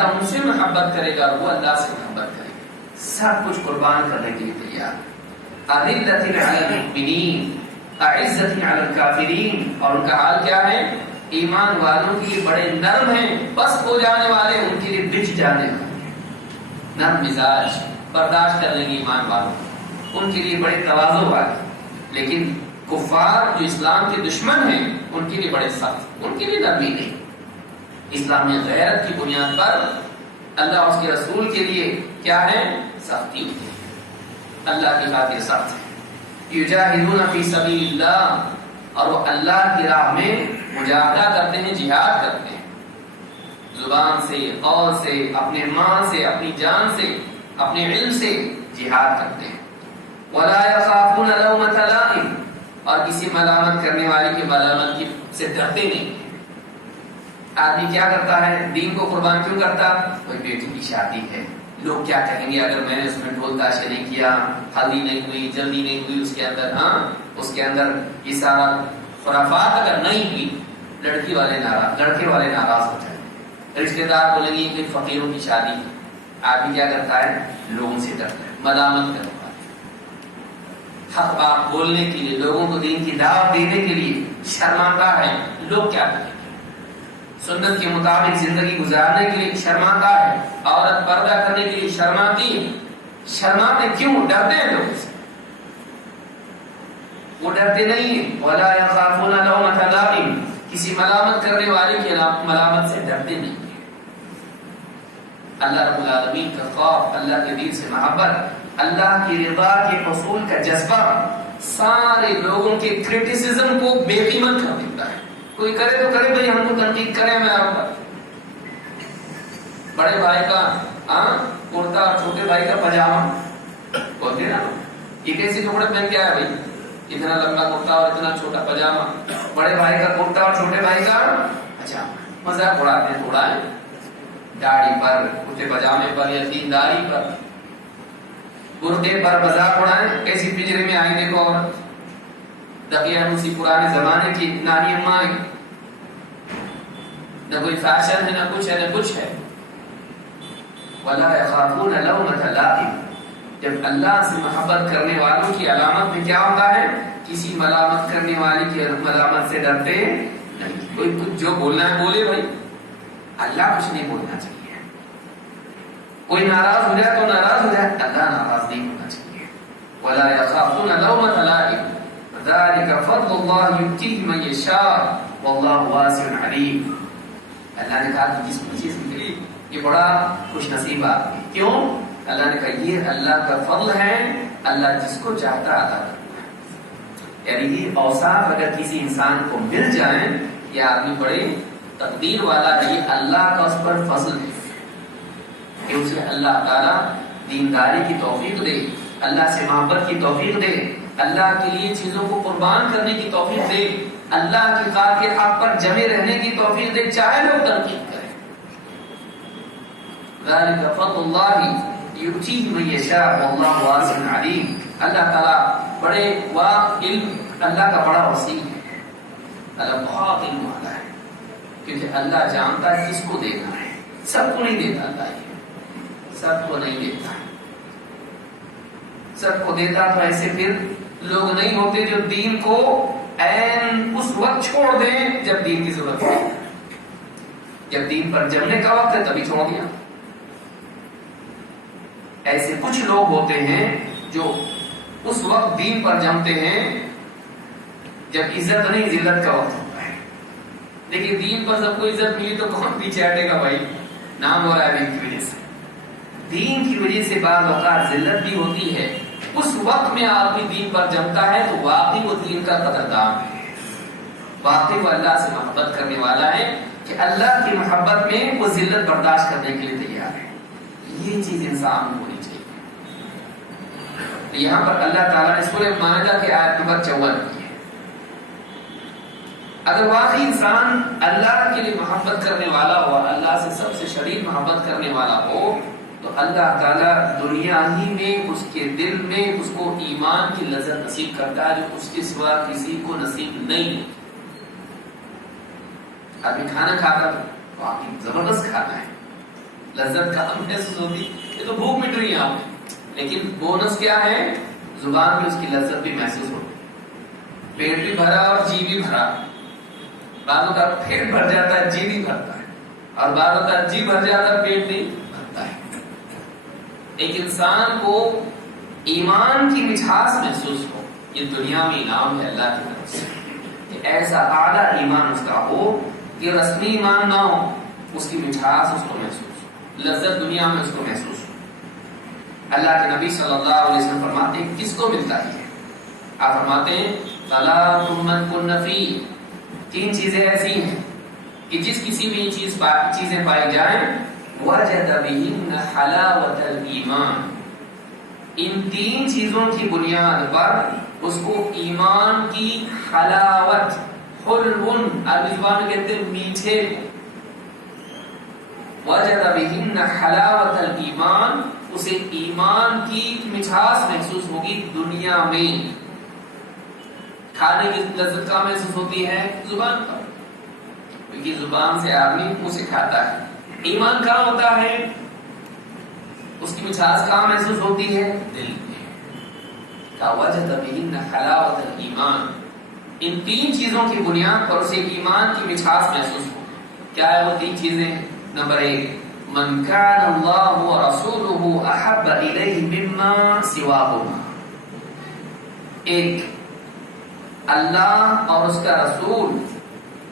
ان سے محبت کرے گا، وہ اللہ سے محبت کرے گا، سب کچھ قربان کرنے کے لیے تیار. اذلۃ علی المؤمنین اعزۃ علی الکافرین. اور ان کا حال کیا ہے؟ ایمان والوں کے لیے بڑے نرم ہیں، بس ہو جانے والے ان کے لیے بچ جانے والے، نرم مزاج، برداشت کر لیں گے ایمان والوں، ان کے لیے بڑے تواضع والے. لیکن کفار جو اسلام کے دشمن ہیں ان کے لیے بڑے سخت، ان کے لیے نرمی نہیں. اسلامی غیرت کی بنیاد پر اللہ اور اس کے رسول کے لیے کیا ہے؟ سختی. اللہ کی خاطر سخت ہے. یجاہدون فی سبیل اللہ، اور وہ اللہ کی راہ میں مجاہدہ کرتے ہیں، جہاد کرتے ہیں، زبان سے، قول سے، اپنے مال سے، اپنی جان سے، اپنے علم سے جہاد کرتے ہیں. ولا یخافون لومۃ لائم، اور کسی ملامت کرنے والے کی ملامت کی سے ڈرتے نہیں. آدمی کیا کرتا ہے؟ دین کو قربان کیوں کرتا؟ کوئی بیٹی کی شادی ہے، لوگ کیا کہیں گے اگر میں نے اس میں ڈھول تاشے نہیں کیا، ہلدی نہیں ہوئی، جلدی نہیں ہوئی اس کے اندر، اس کے اندر یہ سارا خرافات اگر نہیں ہوئی، لڑکے والے ناراض ہو جائیں گے، رشتے دار بولیں گے کہ فقیروں کی شادی. آدمی کیا کرتا ہے؟ لوگوں سے ڈرتا ہے، ملامت کرتا ہے، حق بات بولنے کے لیے، لوگوں کو دین کی دعوت دینے کے لیے شرماتا ہے. لوگ کیا کہیں گے؟ سنت کے مطابق زندگی گزارنے کے لیے شرماتا ہے. عورت پردہ کرنے کے لیے شرماتے کیوں؟ ڈرتے ہیں لوگ سے. وہ ڈرتے نہیں ہیں. ولا یخافون لومۃ لائم، کسی ملامت کرنے والے کی ملامت سے ڈرتے نہیں ہیں. اللہ رب العالمین کا خوف، اللہ کے دین سے محبت، اللہ کی رضا کے حصول کا جذبہ سارے لوگوں کے کرٹیسزم کو بے قیمت کر دیتا ہے. کوئی کرے تو کرے بھائی، ہم کو تنقید کرے میرا اوپر. بڑے بھائی کا کرتا اور چھوٹے بھائی کا پاجامہ بولتے نا، یہ کیسی کپڑے پہن کے آیا بھائی؟ اتنا لمبا کرتا اور اتنا چھوٹا پاجامہ. بڑے بھائی کا کرتا اور چھوٹے بھائی کا اچھا مذاق اڑاتے ہیں تھوڑا ہے، داڑھی پر، کرتے پاجامے پر یا دینداری پر. برقعے پر بازار اڑائیں، ایسی پنجرے میں آئی دیکھو عورت، دقیقاً اسی پرانے زمانے کی نانی اماں آئی، نہ کوئی فیشن ہے، نہ کچھ ہے، نہ کچھ ہے۔ وَلَا يَخَافُونَ لَوْمَةَ لَائِمٍ، جب اللہ سے محبت کرنے والوں کی علامت میں کیا ہوتا ہے؟ کسی ملامت کرنے والے کی ملامت سے ڈرتے نہیں۔ کوئی کچھ جو بولنا ہے بولے بھائی، اللہ کچھ نہیں بولنا چاہیے۔ کوئی ناراض ہو جائے تو ناراض ہو جائے، اللہ ناراض نہیں ہونا چاہیے۔ وَلَا يَخَافُونَ لَوْمَةَ لَائِمٍ ذَلِكَ فَضْلُ اللَّهِ يُؤْتِيهِ مَن يَشَاءُ وَاللَّهُ وَاسِعٌ عَلِيمٌ۔ اللہ نے کہا کہ جس کو چیز ملی یہ بڑا خوش نصیب آدمی۔ کیوں؟ اللہ نے کہا یہ اللہ کا فضل ہے، اللہ جس کو چاہتا عطا کرتا ہے۔ یعنی یہ اوصاف اگر کسی انسان کو مل جائیں، یہ آدمی بڑے تقدیر والا ہے، یہ اللہ کا اس پر فضل ہے کہ اسے اللہ تعالیٰ دینداری کی توفیق دے، اللہ سے محبت کی توفیق دے، اللہ کے لیے چیزوں کو قربان کرنے کی توفیق دے، اللہ کی کار کے حق پر جمے رہنے کی توفیق دے، چاہے لوگ تنقید کریں۔ ذَلِكَ فَضْلُ اللَّهِ يُؤْتِيهِ مَن يَشَاءُ وَاللَّهُ وَاسِعٌ عَلِيمٌ۔ اللہ تعالیٰ بڑے علم، اللہ کا بڑا وسیع ہے، اللہ بہت علم والا ہے، کیونکہ اللہ جانتا ہے کس کو دینا ہے، سب کو نہیں دیتا، اللہ سب کو نہیں دیتا، سب کو دیتا تو ایسے پھر لوگ نہیں ہوتے جو دین کو این اس وقت چھوڑ دیں جب دین کی ضرورت ہے، جب دین پر جمنے کا وقت ہے تبھی چھوڑ دیا۔ ایسے کچھ لوگ ہوتے ہیں جو اس وقت دین پر جمتے ہیں جب عزت نہیں ذلت کا وقت ہوتا ہے، لیکن دین پر سب کو عزت ملی تو کون پیچھے ہٹے گا بھائی؟ نام ہو رہا ہے دین کی وجہ سے، دین کی وجہ سے بعض اوقات ذلت بھی ہوتی ہے۔ اس وقت میں آدمی دین پر جمتا ہے تو واقعی وہ دین کا قدردان ہے، واقعی وہ اللہ سے محبت کرنے والا ہے کہ اللہ کی محبت میں وہ ذلت برداشت کرنے کے لیے تیار ہے۔ یہ چیز انسان کو ہونی چاہیے۔ یہاں پر اللہ تعالیٰ نے سورہ مائدہ کی آیت نمبر 54 کی ہے۔ اگر واقعی انسان اللہ کے لیے محبت کرنے والا ہو، اللہ سے سب سے شدید محبت کرنے والا ہو، تو اللہ تعالیٰ دنیا ہی میں اس کے دل میں اس کو ایمان کی لذت نصیب کرتا ہے جو اس کے سوا کسی کو نصیب نہیں۔ آدمی کھانا کھاتا تو واقعی زبردست کھانا ہے، لذت کا ہم محسوس ہوتی، یہ تو بھوک مٹ رہی ہے آپ کی، لیکن بونس کیا ہے؟ زبان میں اس کی لذت بھی محسوس ہوتی، پیٹ بھی بھرا اور جی بھی بھرا۔ بعض اوقات پیٹ بھر جاتا ہے جی نہیں بھرتا ہے، اور بعض اوقات جی بھر جاتا ہے پیٹ نہیں بھرتا ہے۔ ایک انسان کو ایمان کی مٹھاس محسوس ہو، یہ دنیا میں انعام ہے اللہ کی طرف سے کہ ایسا اعلیٰ ایمان اس کا ہو کہ رسمی ایمان نہ ہو، اس کی مٹھاس اس کو محسوس ہو، لذت دنیا میں اس کو محسوس ہو۔ اللہ کے نبی صلی اللہ علیہ وسلم فرماتے ہیں کس کو ملتا ہے؟ آپ فرماتے ہیں ثلاث من کن فیہ، تین چیزیں ایسی ہیں کہ جس کسی میں یہ چیزیں پائی جائیں وجد بہن حلاوت الایمان، ان تین چیزوں کی بنیاد پر اس کو ایمان کی حلاوت، حلون عربی زبان میں کہتے ہیں میٹھے، وجد بہن حلاوت الایمان، اسے ایمان کی مٹھاس محسوس ہوگی دنیا میں۔ کھانے کی لذت کہاں محسوس ہوتی ہے؟ زبان پر، کیونکہ زبان سے آدمی منہ سے کھاتا ہے۔ ایمان کہاں ہوتا ہے؟ اس کی مٹھاس کہاں محسوس ہوتی ہے؟ دل میں۔ کہا وجد بہن حلاوت الایمان، ان تین چیزوں کی بنیاد پر اسے ایمان کی مٹھاس محسوس ہو۔ کیا ہے وہ تین چیزیں؟ نمبر 1، من کان اللہ ورسولہ احب الیہ مما سواہما، ایک اللہ اور اس کا رسول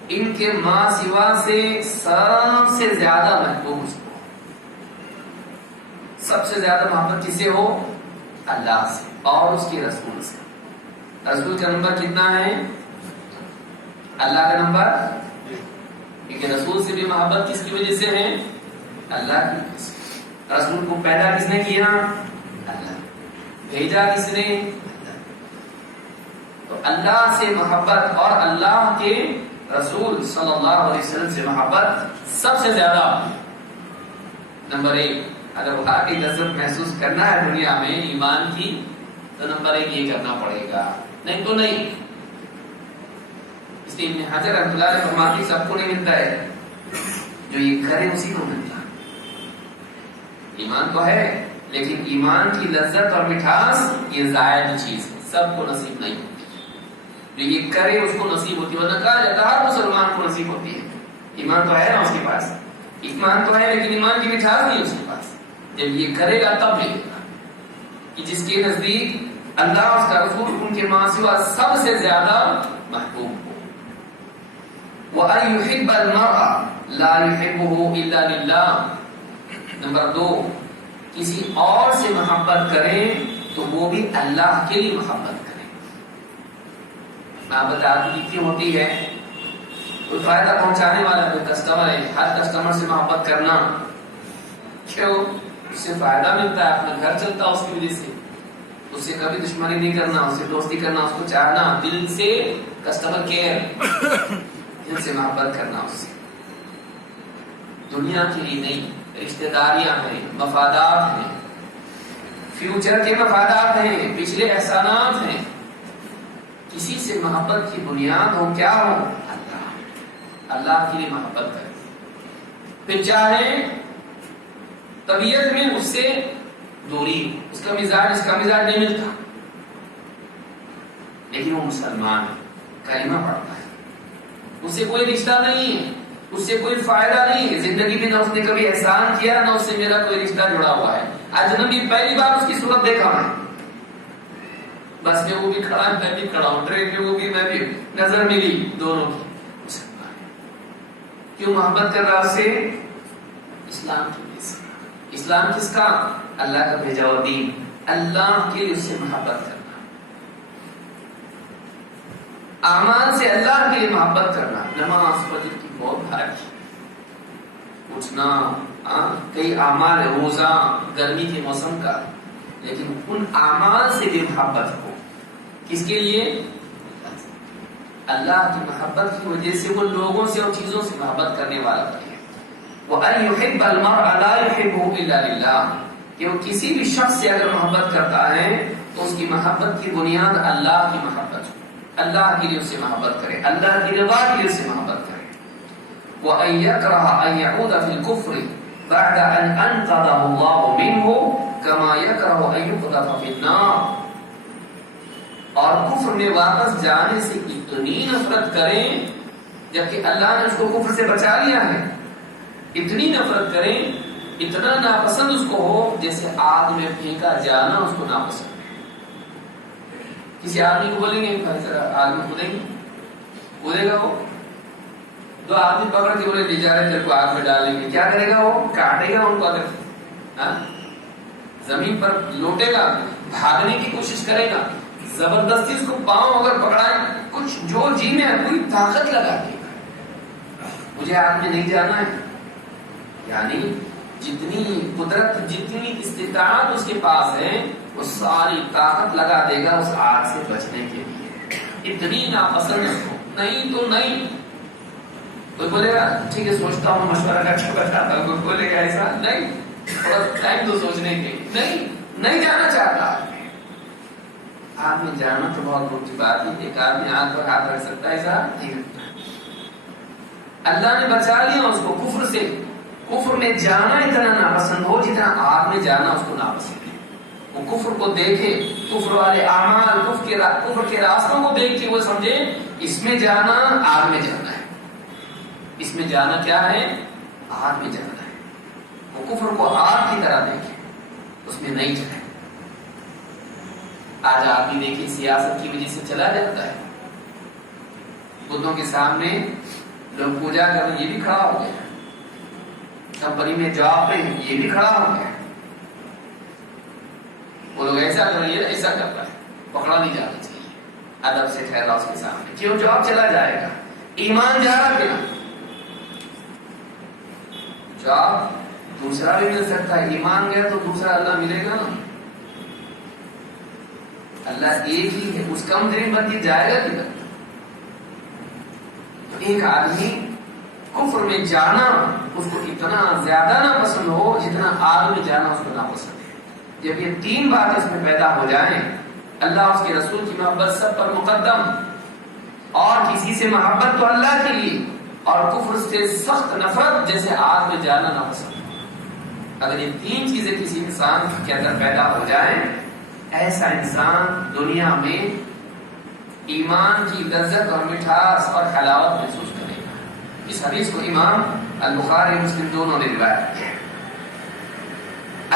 ان کے ماں سوا سے سب سے زیادہ محبوب اس کو، سب سے زیادہ محبت کس سے ہو؟ اللہ سے اور اس کے رسول سے۔ رسول کا نمبر کتنا ہے؟ اللہ کا نمبر، کیونکہ رسول سے بھی محبت کس کی وجہ سے ہے؟ اللہ کی وجہ سے۔ رسول کو پیدا کس نے کیا؟ اللہ۔ بھیجا کس نے؟ اللہ۔ تو اللہ سے محبت اور اللہ کے رسول صلی اللہ علیہ وسلم سے محبت سب سے زیادہ، نمبر 1 اگر واقعی لذت محسوس کرنا ہے دنیا میں ایمان کی تو نمبر 1 یہ کرنا پڑے گا، نہیں تو نہیں۔ اس لیے ابن حجر رحمۃ اللہ علیہ فرماتے ہیں سب کو نہیں ملتا ہے، جو یہ کرے اسی کو ملتا ہے۔ ایمان تو ہے لیکن ایمان کی لذت اور مٹھاس یہ زائد چیز ہے، سب کو نصیب نہیں ہوتی، جو یہ کرے اس کو نصیب ہوتی ہے۔ ورنہ کہا جاتا ہے ہر مسلمان کو نصیب ہوتی ہے، ایمان تو ہے نا اس کے پاس، ایمان تو ہے لیکن ایمان کی مٹھاس نہیں اس کے پاس۔ جب یہ کرے گا تب ملے گا، کہ جس کے نزدیک اللہ اور اس کا رسول ان کے ماں سوا سب سے زیادہ محبوب ہو۔ وَأَن يُحِبَّ الْمَرْءَ لَا يُحِبُّهُ إِلَّا لِلَّهِ۔ نمبر 2، کسی اور سے محبت کریں تو وہ بھی اللہ کے لیے محبت کریں۔ محبت آدمی کی کیوں ہوتی ہے؟ کوئی فائدہ پہنچانے والا کوئی کسٹمر ہے، ہر کسٹمر سے محبت کرنا کیوں؟ اس سے فائدہ ملتا ہے، اپنا گھر چلتا ہے اس کی وجہ سے، اس سے کبھی دشمنی نہیں کرنا، اس سے دوستی کرنا، اس کو چاہنا دل سے، کسٹمر کیئر، دل سے محبت کرنا اس سے۔ دنیا کے لیے نہیں، رشتہ داریاں ہیں، مفادات ہیں، فیوچر کے مفادات ہیں، پچھلے احسانات ہیں۔ کسی سے محبت کی بنیاد ہو کیا ہو؟ اللہ کے لیے محبت کریں۔ پھر چاہے طبیعت میں اس سے دوری، اس کا مزاج اس کا مزاج نہیں ملتا، لیکن وہ مسلمان ہے، کلمہ پڑھتا ہے، اس سے کوئی رشتہ نہیں ہے، اس سے کوئی فائدہ نہیں ہے، زندگی میں نہ اس نے کبھی احسان کیا، نہ اس سے میرا کوئی رشتہ جڑا ہوا ہے، اجنبی پہلی بار اس کی صورت دیکھا میں، بس میں وہ بھی کھڑا ہے میں بھی کھڑا ہوں، ٹرین میں وہ بھی میں بھی، نظر ملی دونوں کی۔ کیوں محبت کر رہا اس سے؟ اسلام کی وجہ سے۔ اسلام کس کا؟ اللہ کا بھیجا ہوا دین، اللہ کے لیے اس سے محبت کرنا، اعمال سے اللہ کے لیے محبت کرنا۔ نماز فجر کی بہت بھاری اٹھنا، کئی اعمال ہے، روزہ گرمی کے موسم کا، لیکن ان اعمال سے بھی محبت ہو، کس کے لیے؟ اللہ کی محبت کی وجہ سے وہ لوگوں سے اور چیزوں سے محبت کرنے والا بنے۔ وَأَن يُحِبَّ الْمَرْءَ لَا يُحِبُّهُ إِلَّا لِلَّهِ، کہ وہ کسی بھی شخص سے اگر محبت کرتا ہے تو اس کی محبت کی بنیاد اللہ کی محبت ہو، اللہ کے لیے اس سے محبت کرے، اللہ کی رضا کے لیے اس سے محبت کرے۔ وَأَن يَكْرَهَ أَن يَعُودَ فِي الْكُفْرِ بَعْدَ أَنْ أَنْقَذَهُ اللَّهُ مِنْهُ كَمَا يَكْرَهُ أَن يُقْذَفَ فِي النَّارِ، اور کفر میں واپس جانے سے اتنی نفرت کریں جبکہ اللہ نے اس کو کفر سے بچا لیا ہے، اتنی نفرت کریں، اتنا ناپسند اس کو ہو جیسے آگ میں پھینکا جانا اس کو ناپسند ہے۔ کسی آدمی کو بولیں گے بھائی ذرا آگ میں کودیں گے، کودے گا وہ؟ دو آدمی پکڑ کے بولے لے جا رہے تیرے کو آگ میں ڈالیں گے، کیا کرے گا وہ؟ کاٹے گا ان کو، اگر زمین پر لوٹے گا، بھاگنے کی کوشش کرے گا، زبردستی اس کو پاؤں اگر پکڑائے، کچھ جو جی میں ہے پوری طاقت لگا کے مجھے آگ میں نہیں جانا ہے، یعنی جتنی قدرت جتنی استطاعت اس کے پاس ہے وہ ساری طاقت لگا دے گا اس آگ سے بچنے کے لیے، اتنی ناپسند اس کو، نہیں تو نہیں۔ کوئی بولے گا ٹھیک ہے سوچتا ہوں مشورہ کر کے بتاتا ہوں، کوئی بولے گا ایسا نہیں، تھوڑا ٹائم تو سوچنے کے، نہیں جانا چاہتا۔ آگ میں جانا تو بہت دور کی بات ہے، ایک آدمی آگ پر ہاتھ رکھ سکتا ہے، ایسا نہیں رکھتا۔ اللہ نے بچا لیا اس کو کفر سے، کفر میں جانا اتنا ناپسند ہو جتنا آگ میں جانا اس کو ناپسند ہے۔ وہ کفر کو دیکھے، کفر والے اعمال، کفر کے راستوں کو دیکھ کے وہ سمجھے اس میں جانا آگ میں جانا ہے، اس میں جانا کیا ہے؟ آگ میں جانا ہے۔ وہ کفر کو آگ کی طرح دیکھے، اس میں نہیں جائے۔ آج آدمی دیکھیں سیاست کی وجہ سے چلا جاتا ہے، بتوں کے سامنے لوگ پوجا کر رہے، یہ بھی کھڑا ہو گیا، کمپنی میں جاب پہ یہ بھی کھڑا ہو گیا، وہ لوگ ایسا کر رہے ایسا کرتا ہے، پکڑا نہیں جانا چاہیے، ادب سے ٹھہرا اس کے سامنے، کیوں؟ جاب چلا جائے گا، ایمان جا رہا کیا؟ جاب دوسرا بھی مل سکتا ہے، ایمان گیا تو دوسرا اللہ ملے گا نا، اللہ ایک ہی ہے، اس کم دن بندی جائے گا کدھر؟ ایک آدمی کفر میں جانا اس کو اتنا زیادہ نہ پسند ہو جتنا آگ میں جانا اس کو نہ پسند ہے۔ جب یہ تین باتیں اس میں پیدا ہو جائیں، اللہ اس کے رسول کی محبت سب پر مقدم، اور کسی سے محبت تو اللہ کے لیے، اور کفر سے سخت نفرت جیسے آگ میں جانا نہ پسند، اگر یہ تین چیزیں کسی انسان کے اندر پیدا ہو جائیں، ایسا انسان دنیا میں ایمان کی لذت اور مٹھاس اور حلاوت محسوس کرے گا۔ اس حدیث کو امام البخاری مسلم دونوں نے روایت کیا ہے۔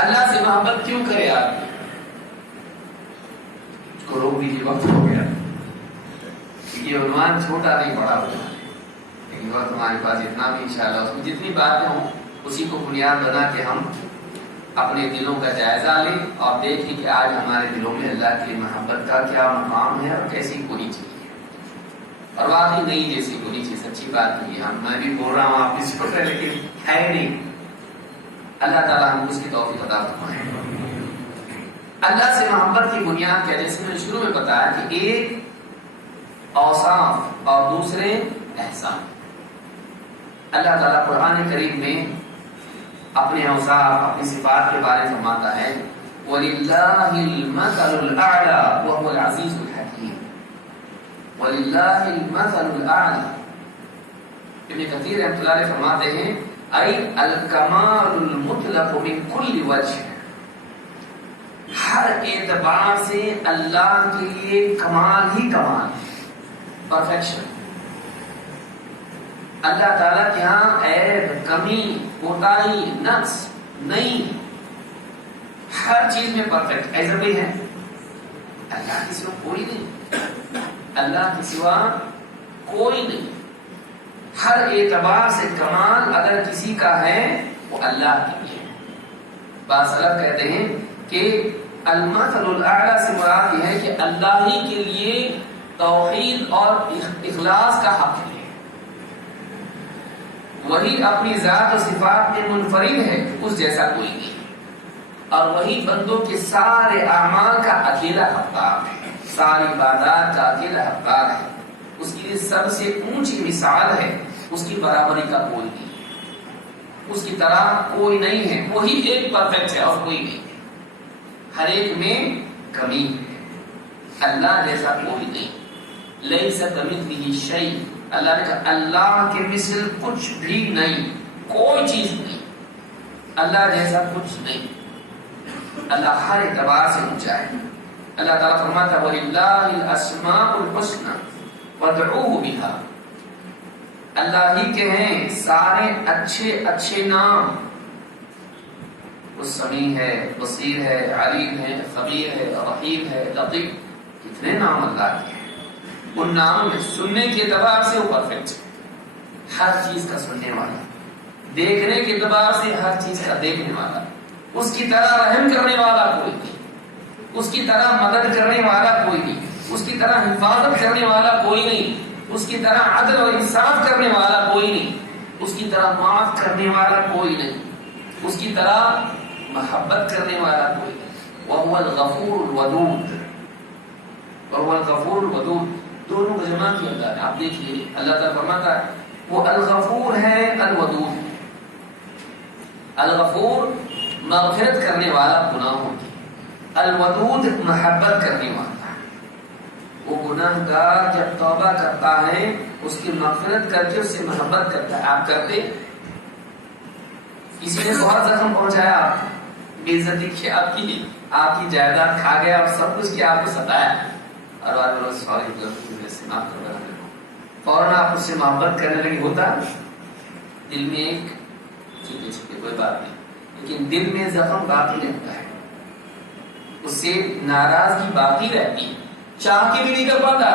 اللہ سے محبت کیوں کرے آدمی؟ اس کو روک دیجیے، وقت ہو گیا، یہ عنوان چھوٹا نہیں بڑا ہوا، لیکن وقت ہمارے پاس اتنا بھی انشاءاللہ اس میں جتنی باتیں ہوں اسی کو بنیاد بنا کے ہم اپنے دلوں کا جائزہ لیں اور دیکھیں کہ آج ہمارے دلوں میں اللہ کی محبت کا کیا مقام ہے اور کیسی ہونی چاہیے، اور واقعی نہیں جیسی ہونی چاہیے۔ سچی بات نہیں ہے، میں بھی بول رہا ہوں، آپ بھی سن رہے ہیں، لیکن ہے نہیں۔ اللہ تعالیٰ ہم اس کی توفیق عطا فرمائے۔ اللہ سے محبت کی بنیاد کیا؟ جیسے میں نے شروع میں بتایا کہ ایک اوصاف اور دوسرے احسان۔ اللہ تعالیٰ قرآن کریم میں اپنے اوصاف، اپنی صفات کے بارے میں فرماتا ہے وَلِلَّهِ الْمَثَلُ الْأَعْلَى وَهُوَ الْعَزِيزُ الْحَكِيمُ۔ وَلِلَّهِ الْمَثَلُ الْأَعْلَى، ابن کثیر رحمۃ اللہ علیہ فرماتے ہیں اَيْ الْكَمَالُ الْمُطْلَقُ مِنْ كُلِّ وَجْهٍ، ہر اعتبار سے اللہ کے لیے کمال ہی کمال، پرفیکشن۔ اللہ تعالیٰ کے ہاں عیب، کمی، کوتاہی، نقص نہیں، ہر چیز میں پرفیکٹ۔ ایسا بھی ہے؟ اللہ کے سوا کوئی نہیں، اللہ کے سوا کوئی نہیں، ہر اعتبار سے کمال اگر کسی کا ہے وہ اللہ کے لیے۔ بعض سلف کہتے ہیں کہ المثل الاعلی سے مراد یہ ہے کہ اللہ ہی کے لیے توحید اور اخلاص کا حق ہے، وہی اپنی ذات و صفات میں منفرد ہے، اس جیسا کوئی نہیں، اور وہی بندوں کے سارے اعمال کا اکیلا حقدار ہے، ساری عبادات کا اکیلا حقدار ہے، اس کی سب سے اونچی مثال ہے، اس کی برابری کا کوئی نہیں ہے، اس کی طرح کوئی نہیں ہے، وہی ایک پرفیکٹ ہے اور کوئی نہیں ہے، ہر ایک میں کمی ہے، اللہ جیسا کوئی نہیں، لیس کمثلہ شیء، اللہ نے کہا اللہ کے مثل کچھ بھی نہیں، کوئی چیز نہیں، اللہ جیسا کچھ نہیں، اللہ ہر اعتبار سے اونچا ہے۔ اللہ تعالیٰ فرماتا ہے وَلِلَّهِ الْأَسْمَاءُ الْحُسْنَى وَادْعُوهُ بِهَا، اللہ ہی کے ہیں سارے اچھے اچھے نام، وہ سمیع ہے، بصیر ہے، علیم ہے، خبیر ہے، رحیم ہے، لطیف، کتنے نام اللہ کے ہیں، ان ناموں میں سننے کے اعتبار سے وہ پرفیکٹ ہے، ہر چیز کا سننے والا، دیکھنے کے اعتبار سے ہر چیز کا دیکھنے والا، اس کی طرح رحم کرنے والا کوئی نہیں، اس کی طرح مدد کرنے والا کوئی نہیں، اس کی طرح حفاظت کرنے والا کوئی نہیں، اس کی طرح عدل اور انصاف کرنے والا کوئی نہیں، اس کی طرح معاف کرنے والا کوئی نہیں، اس کی طرح محبت کرنے والا کوئی نہیں۔ وَهُوَ الْغَفُورُ الْوَدُودُ، وَهُوَ الْغَفُورُ الْوَدُودُ، دونوں کو جمع کیا جاتا ہے۔ آپ دیکھیے اللہ تعالیٰ فرماتا ہے وہ الغفور ہے، الودود، الغفور مغفرت کرنے والا گناہوں کی، الودود محبت کرنے والا، وہ گناہ گار جب توبہ کرتا ہے اس کی مغفرت کر کے اس سے محبت کرتا ہے۔ آپ کرتے؟ کسی نے بہت زخم پہنچایا، آپ بے عزتی کی، آپ کی جائیداد کھا گیا اور سب کچھ کیا، آپ کو ستایا، اور بعد میں سوری سے معاف کر رہا ہے، فوراً آپ اس سے محبت کرنے لگے، ہوتا دل میں ایک ٹھیک ہے کوئی بات نہیں، لیکن دل میں زخم باقی رہتا ہے، اس سے ناراضگی باقی رہتی ہے، چاہ کے بھی نہیں کر پاتا،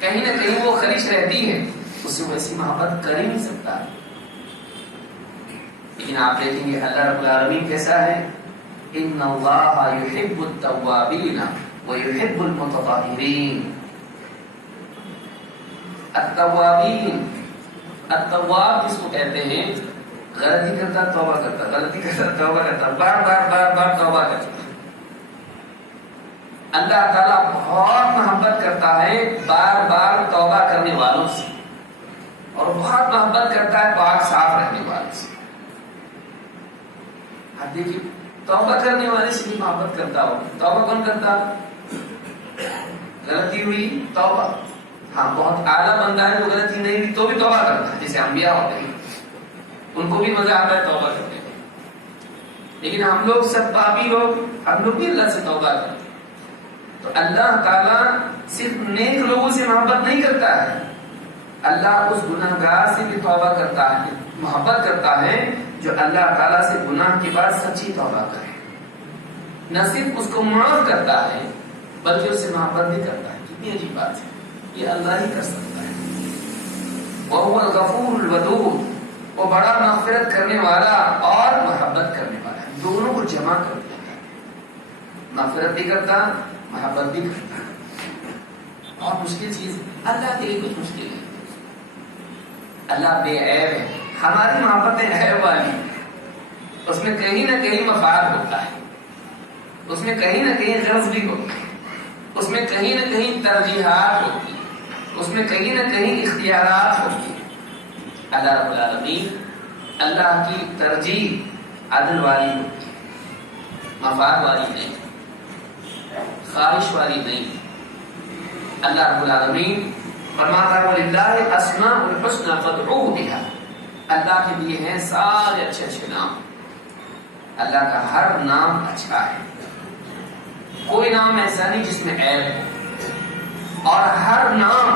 کہیں نہ کہیں وہ خلش رہتی ہے، اس سے ویسی محبت کر ہی نہیں سکتا۔ لیکن آپ دیکھیں گے اللہ رب العالمین کیسا ہے، ان اللہ یحب التوابین ویحب المتطہرین۔ التوابین، التواب کس کو کہتے ہیں؟ غلطی کرتا توبہ کرتا، غلطی کرتا توبہ کرتا، بار بار بار بار توبہ کرتا۔ اللہ تعالیٰ بہت محبت کرتا ہے بار بار توبہ کرنے والوں سے، اور بہت بہت محبت کرتا ہے پاک صاف رہنے والے سے. اب دیکھیے توبہ کرنے والے سے بھی محبت کرتا ہو. توبہ کون کرتا؟ غلطی ہوئی توبہ. ہاں بہت اعلیٰ بندہ ہے جو غلطی نہیں ہوئی تو بھی توبہ کرتا ہے، جیسے انبیاء ہوتے ہیں ان کو بھی مزہ آتا ہے توبہ کرنے میں. لیکن ہم لوگ سب پاپی لوگ، ہم لوگ بھی اللہ سے توبہ کرتے ہیں. تو اللہ تعالیٰ صرف نیک لوگوں سے محبت نہیں کرتا ہے، اللہ اس گناہگار سے بھی توبہ کرتا ہے، محبت کرتا ہے جو اللہ تعالیٰ سے گناہ کے بعد سچی توبہ کرے. نہ صرف اس کو معاف کرتا ہے بلکہ اس سے محبت بھی کرتا ہے. کتنی عجیب بات ہے، یہ اللہ ہی کر سکتا ہے. وَهُوَ الْغَفُورُ الْوَدُودُ، وہ بڑا مغفرت کرنے والا اور محبت کرنے والا ہے. دونوں کو جمع کر دیا ہے، مغفرت بھی کرتا محبت بھی کرتا. اور مشکل چیز اللہ کے لیے کچھ مشکل ہے. اللہ بے عیب ہے، ہماری محبتیں عیب والی ہیں. اس میں کہیں نہ کہیں مفاد ہوتا ہے، اس میں کہیں نہ کہیں غرض بھی ہوتی ہے، اس میں کہیں نہ کہیں ترجیحات ہوتی ہے، اس میں کہیں نہ کہیں اختیارات ہوتی ہیں. اللہ رب العالمین اللہ کی ترجیح عدل والی ہوتی ہے، مفاد والی نہیں، خواہش والی نہیں. اللہ رب العالمین فرماتا ہے وَلِلَّهِ الْأَسْمَاءُ الْحُسْنَى فَادْعُوهُ بِهَا، اللہ کے لیے ہیں سارے اچھے اچھے نام. اللہ کا ہر نام اچھا ہے، کوئی نام ایسا نہیں جس میں عیب ہے. اور ہر نام،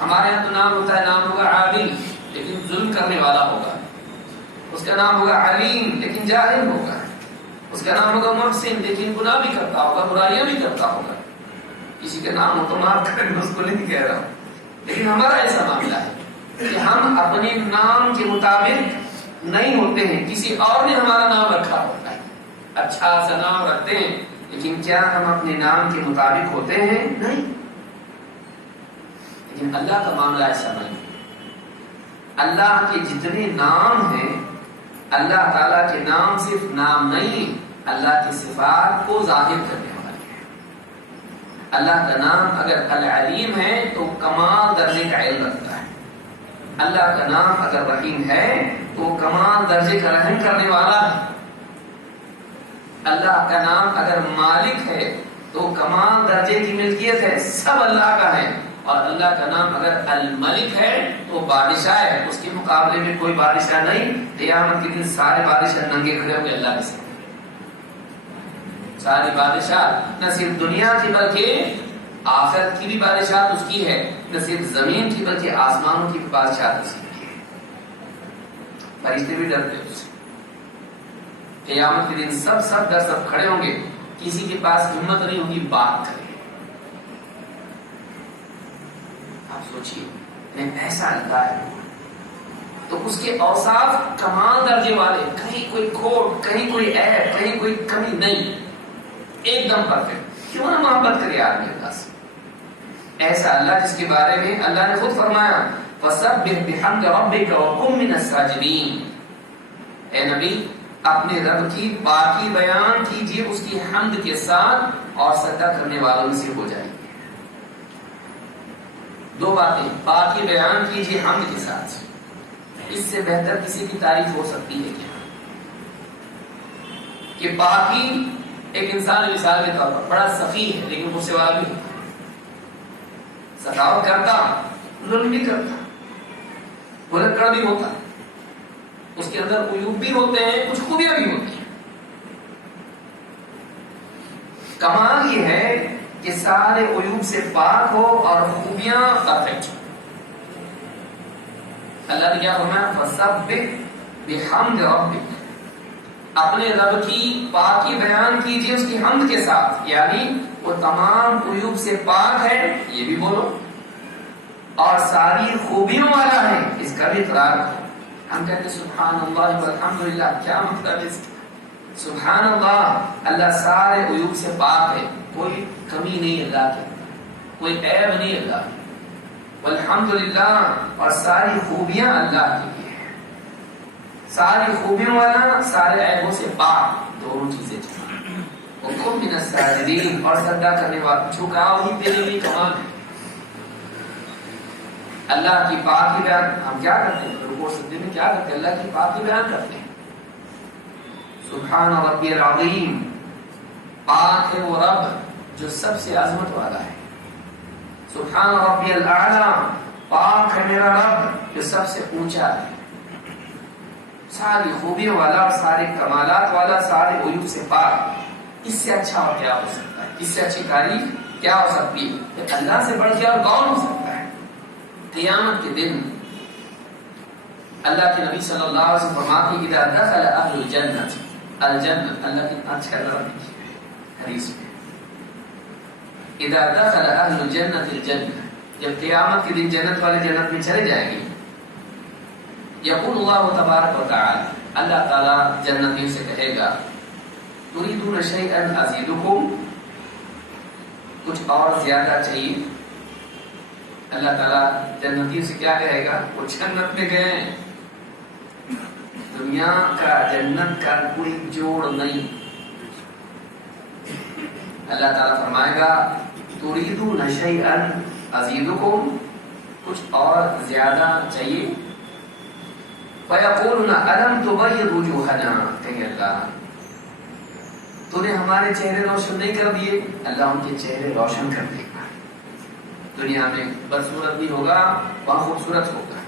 ہمارے یہاں تو نام ہوتا ہے، نام ہوگا عادل لیکن ظلم کرنے والا ہوگا، اس کا نام ہوگا علیم لیکن جاہل ہوگا، اس کا نام ہوگا محسن لیکن گناہ بھی کرتا ہوگا، برائیاں بھی کرتا ہوگا. کسی کا نام ہو تو معاف کریں، اس کو نہیں کہہ رہا ہوں. لیکن ہمارا ایسا معاملہ ہے کہ ہم اپنے نام کے مطابق نہیں ہوتے ہیں، کسی اور نے ہمارا نام رکھا ہوتا ہے. اچھا سا نام رکھتے ہیں لیکن کیا ہم اپنے نام کے مطابق ہوتے ہیں؟ نہیں. لیکن اللہ کا معاملہ ایسا نہیں. اللہ کے جتنے نام ہیں، اللہ تعالیٰ کے نام صرف نام نہیں، اللہ کی صفات کو ظاہر کرنے والے ہیں. اللہ کا نام اگر العلیم ہے تو کمال درجے کا علم رکھتا ہے. اللہ کا نام اگر رحیم ہے تو کمال درجے کا رحم کرنے والا ہے. اللہ کا نام اگر مالک ہے تو کمال درجے کی ملکیت ہے، سب اللہ کا ہے. اور اللہ کا نام اگر الملک ہے تو بادشاہ ہے، اس کے مقابلے میں کوئی بادشاہ نہیں. قیامت کے دن سارے بادشاہ ننگے کھڑے ہو گئے اللہ کے سامنے. سارے بادشاہ نہ صرف دنیا کی بلکہ آخرت کی بھی بادشاہت اس کی ہے، نہ صرف زمین کی بلکہ آسمانوں کی بھی بادشاہت اس کی ہے. فرشتے بھی ڈرتے ہیں اس سے. قیامت کے دن سب در سب کھڑے ہوں گے، کسی کے پاس ہمت نہیں ہوگی بات کرے. آپ سوچیے ایسا اللہ ہے تو اس کے اوصاف کمال درجے والے، کہیں کوئی کھوٹ، کہیں کوئی عیب، کہیں کوئی کمی نہیں، ایک دم پرفیکٹ. کیوں نہ محبت کرے آدمی اللہ سے؟ ایسا اللہ جس کے بارے میں اللہ نے خود فرمایا فَسَبِّحْ بِحَمْدِ رَبِّكَ وَقُم مِّنَ السَّاجِدِينَ. اے نبی اپنے رب کی پاکی بیان کیجیے اس کی حمد کے ساتھ اور سجدہ کرنے والوں سے ہو جائے. دو باتیں، پاکی بیان کیجیے حمد کے ساتھ. اس سے بہتر کسی کی تعریف ہو سکتی ہے کیا؟ کہ پاکی ایک انسان مثال کے طور پر بڑا سخی ہے لیکن غصے والا بھی ہوتا، سخاوت کرتا، ظلم بھی کرتا، بھلکڑ بھی ہوتا، اس کے اندر عیوب بھی ہوتے ہیں، کچھ خوبیاں بھی ہوتی ہیں. کمال یہ ہے کہ سارے عیوب سے پاک ہو اور خوبیاں پرفیکٹ ہو. اللہ نے کیا فرمایا فَسَبِّحْ بِحَمْدِ رَبِّكَ، اپنے رب کی پاکی بیان کیجیے اس کی حمد کے ساتھ، یعنی وہ تمام عیوب سے پاک ہے یہ بھی بولو اور ساری خوبیوں والا ہے اس کا بھی اقرار کرو. ہم کہتے ہیں سبحان اللہ والحمدللہ، کیا مطلب ہے اس کا؟ سبحان اللہ، اللہ سارے عیوب سے پاک ہے، کوئی کمی نہیں اللہ کے، کوئی عیب نہیں اللہ کے. والحمدللہ، اور ساری خوبیاں اللہ کی ہیں، ساری خوبیوں والا، سارے عیبوں سے پاک، دونوں چیزیں جمع. وَقُم مِّنَ السَّاجِدِينَ، اور سجدہ کرنے والا، جھکاؤ ہی تیرے لیے کمال ہے. اللہ کی پاکی بیان ہم کیا کرتے ہیں؟ رکوع سجدے میں کیا کرتے ہیں؟ اللہ کی پاکی بیان کرتے ہیں. سبحان ربی العظیم، پاک ہے وہ رب جو سب سے عظمت والا ہے. سبحان ربی الاعلی، پاک ہے میرا رب جو سب سے اونچا ہے، ساری خوبیوں والا، سارے کمالات والا، سارے عیوب سے پاک. اس سے اچھا اور کیا ہو سکتا ہے؟ اس سے اچھی تعریف کیا ہو سکتی ہے؟ کہ اللہ سے بڑھ کے اور کون ہو سکتا ہے؟ قیامت کے دن اللہ کے نبی صلی اللہ علیہ وسلم فرماتے ہیں اذا دخل اہل الجنت الجنت، اللہ کتنا اچھا لفظ ہے حدیث میں، اذا دخل اہل الجنت الجنت، جب قیامت کے دن جنت والے جنت میں چلے جائیں گے، یقول اللہ تبارک و تعالی، اللہ تعالی جنتیوں سے کہے گا تريدون شيئا ازيدكم، کچھ اور زیادہ چاہیے. اللہ تعالیٰ جنتیوں سے کیا کہے گا؟ وہ جنت میں گئے، دنیا کا جنت کا کوئی جوڑ نہیں. اللہ تعالیٰ فرمائے گا تريدون شيئا ازيدكم، کچھ اور زیادہ چاہیے. فيقولون الم تبيض وجوهنا، کہیں اللہ تو نے ہمارے چہرے روشن نہیں کر دیے؟ اللہ ان کے چہرے روشن کر دے گا. دنیا میں بدصورت بھی ہوگا، وہاں خوبصورت ہوگا.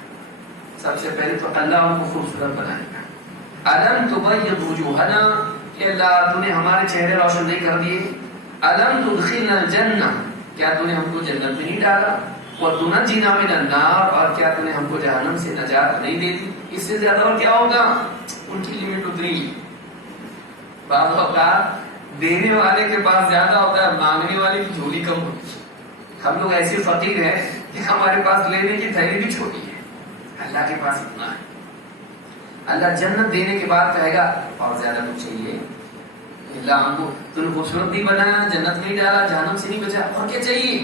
سب سے پہلے تو اللہ ان کو خوبصورت بنائے گا. الم تبيض وجوهنا، کہ اللہ تو نے ہمارے چہرے روشن نہیں کر دیے. الم تدخلنا الجنہ، کیا تو نے ہم کو جنت میں نہیں ڈالا. وتنجنا من النار، اور کیا تو نے ہم کو جہنم سے نجات نہیں دے دی. اس سے زیادہ اور کیا ہوگا؟ ان کی لمٹ اتری. بعض اوقات دینے والے کے پاس زیادہ ہوتا ہے، مانگنے والے کی جھولی کم ہوتی ہے. ہم لوگ ایسے فقیر ہیں کہ ہمارے پاس لینے کی تھیلی بھی چھوٹی ہے، اللہ کے پاس اتنا ہے. اللہ جنت دینے کے بعد کہے گا اور زیادہ کچھ چاہیے. اللہ ہم کو تم نے خوبصورت نہیں بنایا، جنت نہیں ڈالا، جہنم سے نہیں بچا، اور کیا چاہیے؟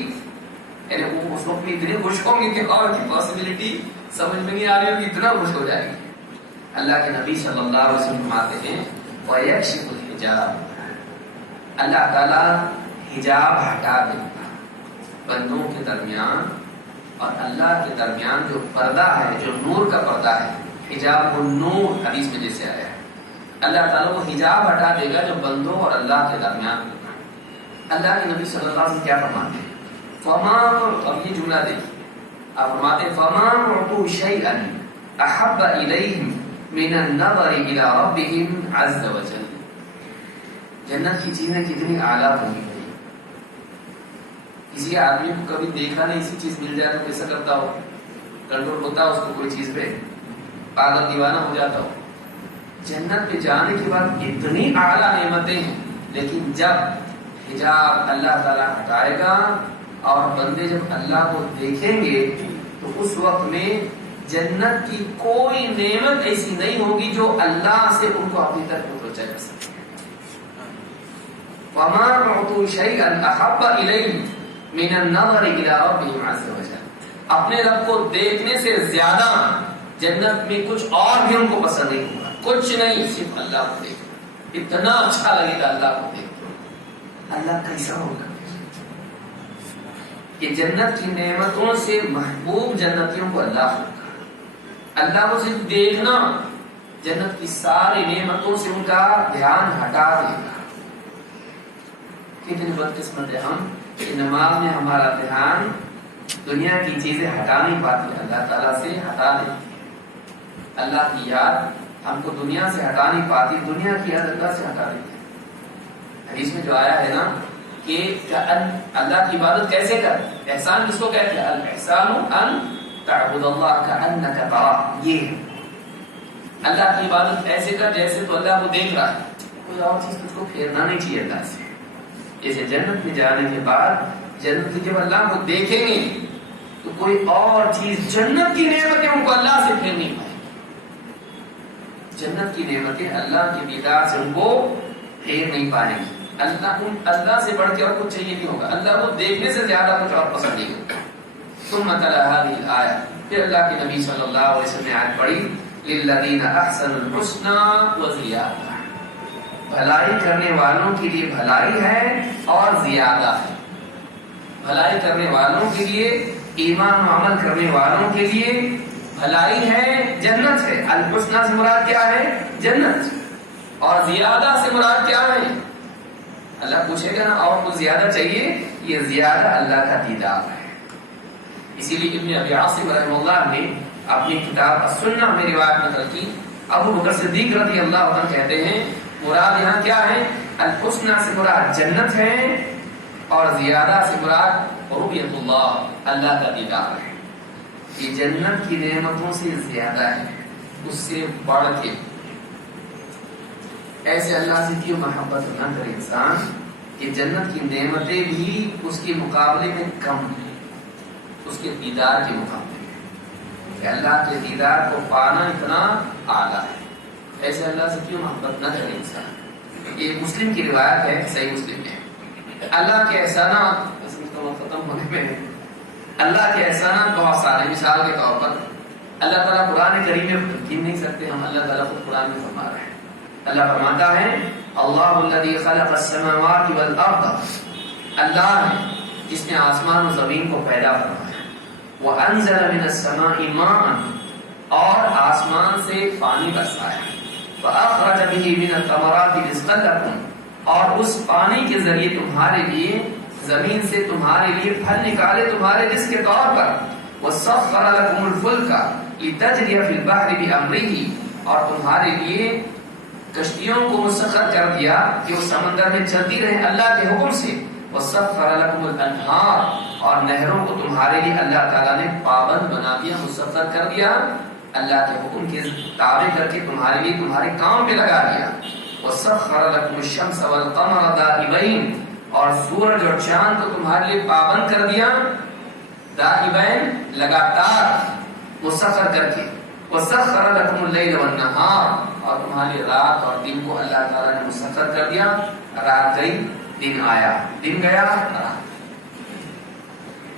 یعنی وہ اس وقت میں اتنے خوش ہوں گے کہ اور کی پاسبلٹی سمجھ میں نہیں آ رہی ہوگی، اتنا خوش ہو جائے گی. اللہ کے نبی صلی اللہ علیہ وسلم فرماتے ہیں وَيَكْشِفُ الْحِجَابَ، اللہ تعالیٰ حجاب ہٹا دے گا. بندوں کے درمیان اور اللہ کے درمیان جو پردہ ہے، جو نور کا پردہ ہے، حجاب النور حدیث میں جیسے آیا ہے، اللہ تعالیٰ وہ حجاب ہٹا دے گا جو بندوں اور اللہ کے درمیان ہوگا. اللہ کے نبی صلی اللہ علیہ وسلم کیا فرماتے ہیں؟ اب یہ جملہ دیکھیے، آپ فرماتے ہیں فَمَا أُعْطُوا شَيْئًا أَحَبَّ إِلَيْهِمْ مِنَ النَّظَرِ إِلَىٰ رَبِّهِمْ عَزَّ وَجَلَّ. جنت کی چیزیں کتنی اعلیٰ ہوگی. کسی آدمی کو کبھی دیکھا نہیں، اسی چیز مل جائے تو کیسا کرتا ہو؟ کنٹرول ہوتا ہے اس کو کوئی چیز پہ، پاگل دیوانہ ہو جاتا ہو. جنت پہ جانے کے بعد اتنی اعلیٰ نعمتیں ہیں، لیکن جب حجاب اللہ تعالیٰ ہٹائے گا اور بندے جب اللہ کو دیکھیں گے تو اس وقت میں جنت کی کوئی نعمت ایسی نہیں ہوگی جو اللہ سے ان کو اپنی طرف متوجہ کر سکے. وَمَا أُعْطُوا شَيْئًا أَحَبَّ إِلَيْهِمْ مِنَ النَّظَرِ إِلَىٰ رَبِّهِمْ عَزَّ وَجَلَّ، اپنے رب کو دیکھنے سے زیادہ جنت میں کچھ اور بھی ان کو پسند نہیں ہوگا. کچھ نہیں، صرف اللہ کو دیکھو. اتنا اچھا لگے گا اللہ کو دیکھو. اللہ کیسا ہوگا کہ جنت کی نعمتوں سے محبوب جنتیوں کو اللہ ہوگا. اللہ کو صرف دیکھنا جنت کی ساری نعمتوں سے ان کا دھیان ہٹا دے گا. کتنی بدقسمت ہے ہم کہ نماز میں ہمارا دھیان دنیا کی چیزیں ہٹا نہیں پاتی، اللہ تعالیٰ سے ہٹا دیتی ہے. اللہ کی یاد ہم کو دنیا سے ہٹا نہیں پاتی، دنیا کی یاد اللہ سے ہٹا دیتی ہے. حدیث میں جو آیا ہے نا کہ اللہ کی عبادت کیسے کر، احسان کس کو کہتے ہیں؟ الاحسان ان تعبد اللہ کأنک تراہ. یہ اللہ کی عبادت ایسے کر جیسے تو اللہ کو دیکھ رہا ہے. کوئی اور چیز تجھ کو پھیرنا نہیں چاہیے اللہ سے. جیسے جنت میں جانے کے بعد جنت میں جب اللہ کو دیکھیں گے تو کوئی اور چیز جنت کی نعمتیں ان کو اللہ سے پھیر نہیں پائیں گی. جنت کی نعمتیں اللہ کی دیدار سے ان کو پھیر نہیں پائیں گی. اللہ سے بڑھ کے اور کچھ چاہیے نہیں ہوگا. اللہ کو دیکھنے سے زیادہ کچھ اور پسند نہیں ہوگا. ثم تلا هذه الآية، پھر اللہ کے نبی صلی اللہ علیہ وسلم نے آیت پڑھی للذین احسنوا الحسنى وزیادہ، بھلائی کرنے والوں کے لیے بھلائی ہے اور زیادہ ہے. بھلائی کرنے والوں کے لیے ایمان و عمل کرنے والوں کے لیے بھلائی ہے، جنت ہے۔ الحسنہ سے مراد کیا ہے؟ جنت۔ اور زیادہ سے مراد کیا ہے؟ اللہ پوچھے گا نا اور کچھ زیادہ چاہیے، یہ زیادہ اللہ کا دیدار ہے۔ اسی لیے ابن ابی عاصم رحمہ اللہ نے اپنی کتاب السنہ میں روایت نقل کی، ابو بکر صدیق رضی اللہ عنہ کہتے ہیں مراد یہاں کیا ہے؟ الحسنہ سے مراد جنت ہے، اور زیادہ سے مراد رؤیت اللہ، اللہ کا دیدار ہے۔ یہ جنت کی نعمتوں سے زیادہ ہے، اس سے بڑھ کے۔ ایسے اللہ سے کیوں محبت نہ کرے انسان کہ جنت کی نعمتیں بھی اس کے مقابلے میں کم ہیں، اس کے دیدار کے مقابلے میں، کہ اللہ کے دیدار کو پانا اتنا اعلیٰ ہے۔ ایسے اللہ سے کیوں محبت نہ کرے انسان۔ یہ مسلم کی روایت ہے، صحیح مسلم ہے۔ اللہ کے احسانات ختم ہونے میں اللہ کے احسانات بہت سارے۔ مثال کے طور پر اللہ تعالیٰ قرآن کریم میں گن نہیں سکتے ہم، اللہ تعالیٰ خود قرآن میں فرما رہے ہیں۔ اللہ فرماتا ہے اللہ الذی خلق السماوات والارض، اللہ ہے جس نے آسمان و زمین کو پیدا فرمایا۔ وانزل من السماء ماء، اور آسمان سے پانی برسایا۔ فاخرج به من الثمرات رزقا لكم، اور اس پانی کے ذریعے تمہارے لیے زمین سے تمہارے لیے پھل نکالے تمہارے رزق کے طور پر۔ وسخر لكم الفلك لتجري في البحر بأمره، اور تمہارے لیے کشتیوں کو مسخر کر دیا کہ وہ سمندر میں چلتی رہیں اللہ کے حکم سے۔ وسخر لكم الانہار، اور نہروں کو تمہارے لیے اللہ تعالیٰ نے پابند بنا دیا، مسخر کر دیا، اللہ کے حکم کے تابع کر کے تمہارے لیے تمہارے کام پہ لگا دیا۔ وسخر لكم الشمس والقمر دائبین، اور سورج اور چاند کو تمہارے لیے پابند کر دیا، دائبین لگاتار مسخر کر کے۔ وسخر لكم الليل والنهار، اور تمہارے لیے رات اور دن کو اللہ تعالیٰ نے مسخر کر دیا، رات گئی دن آیا، دن گیا رات۔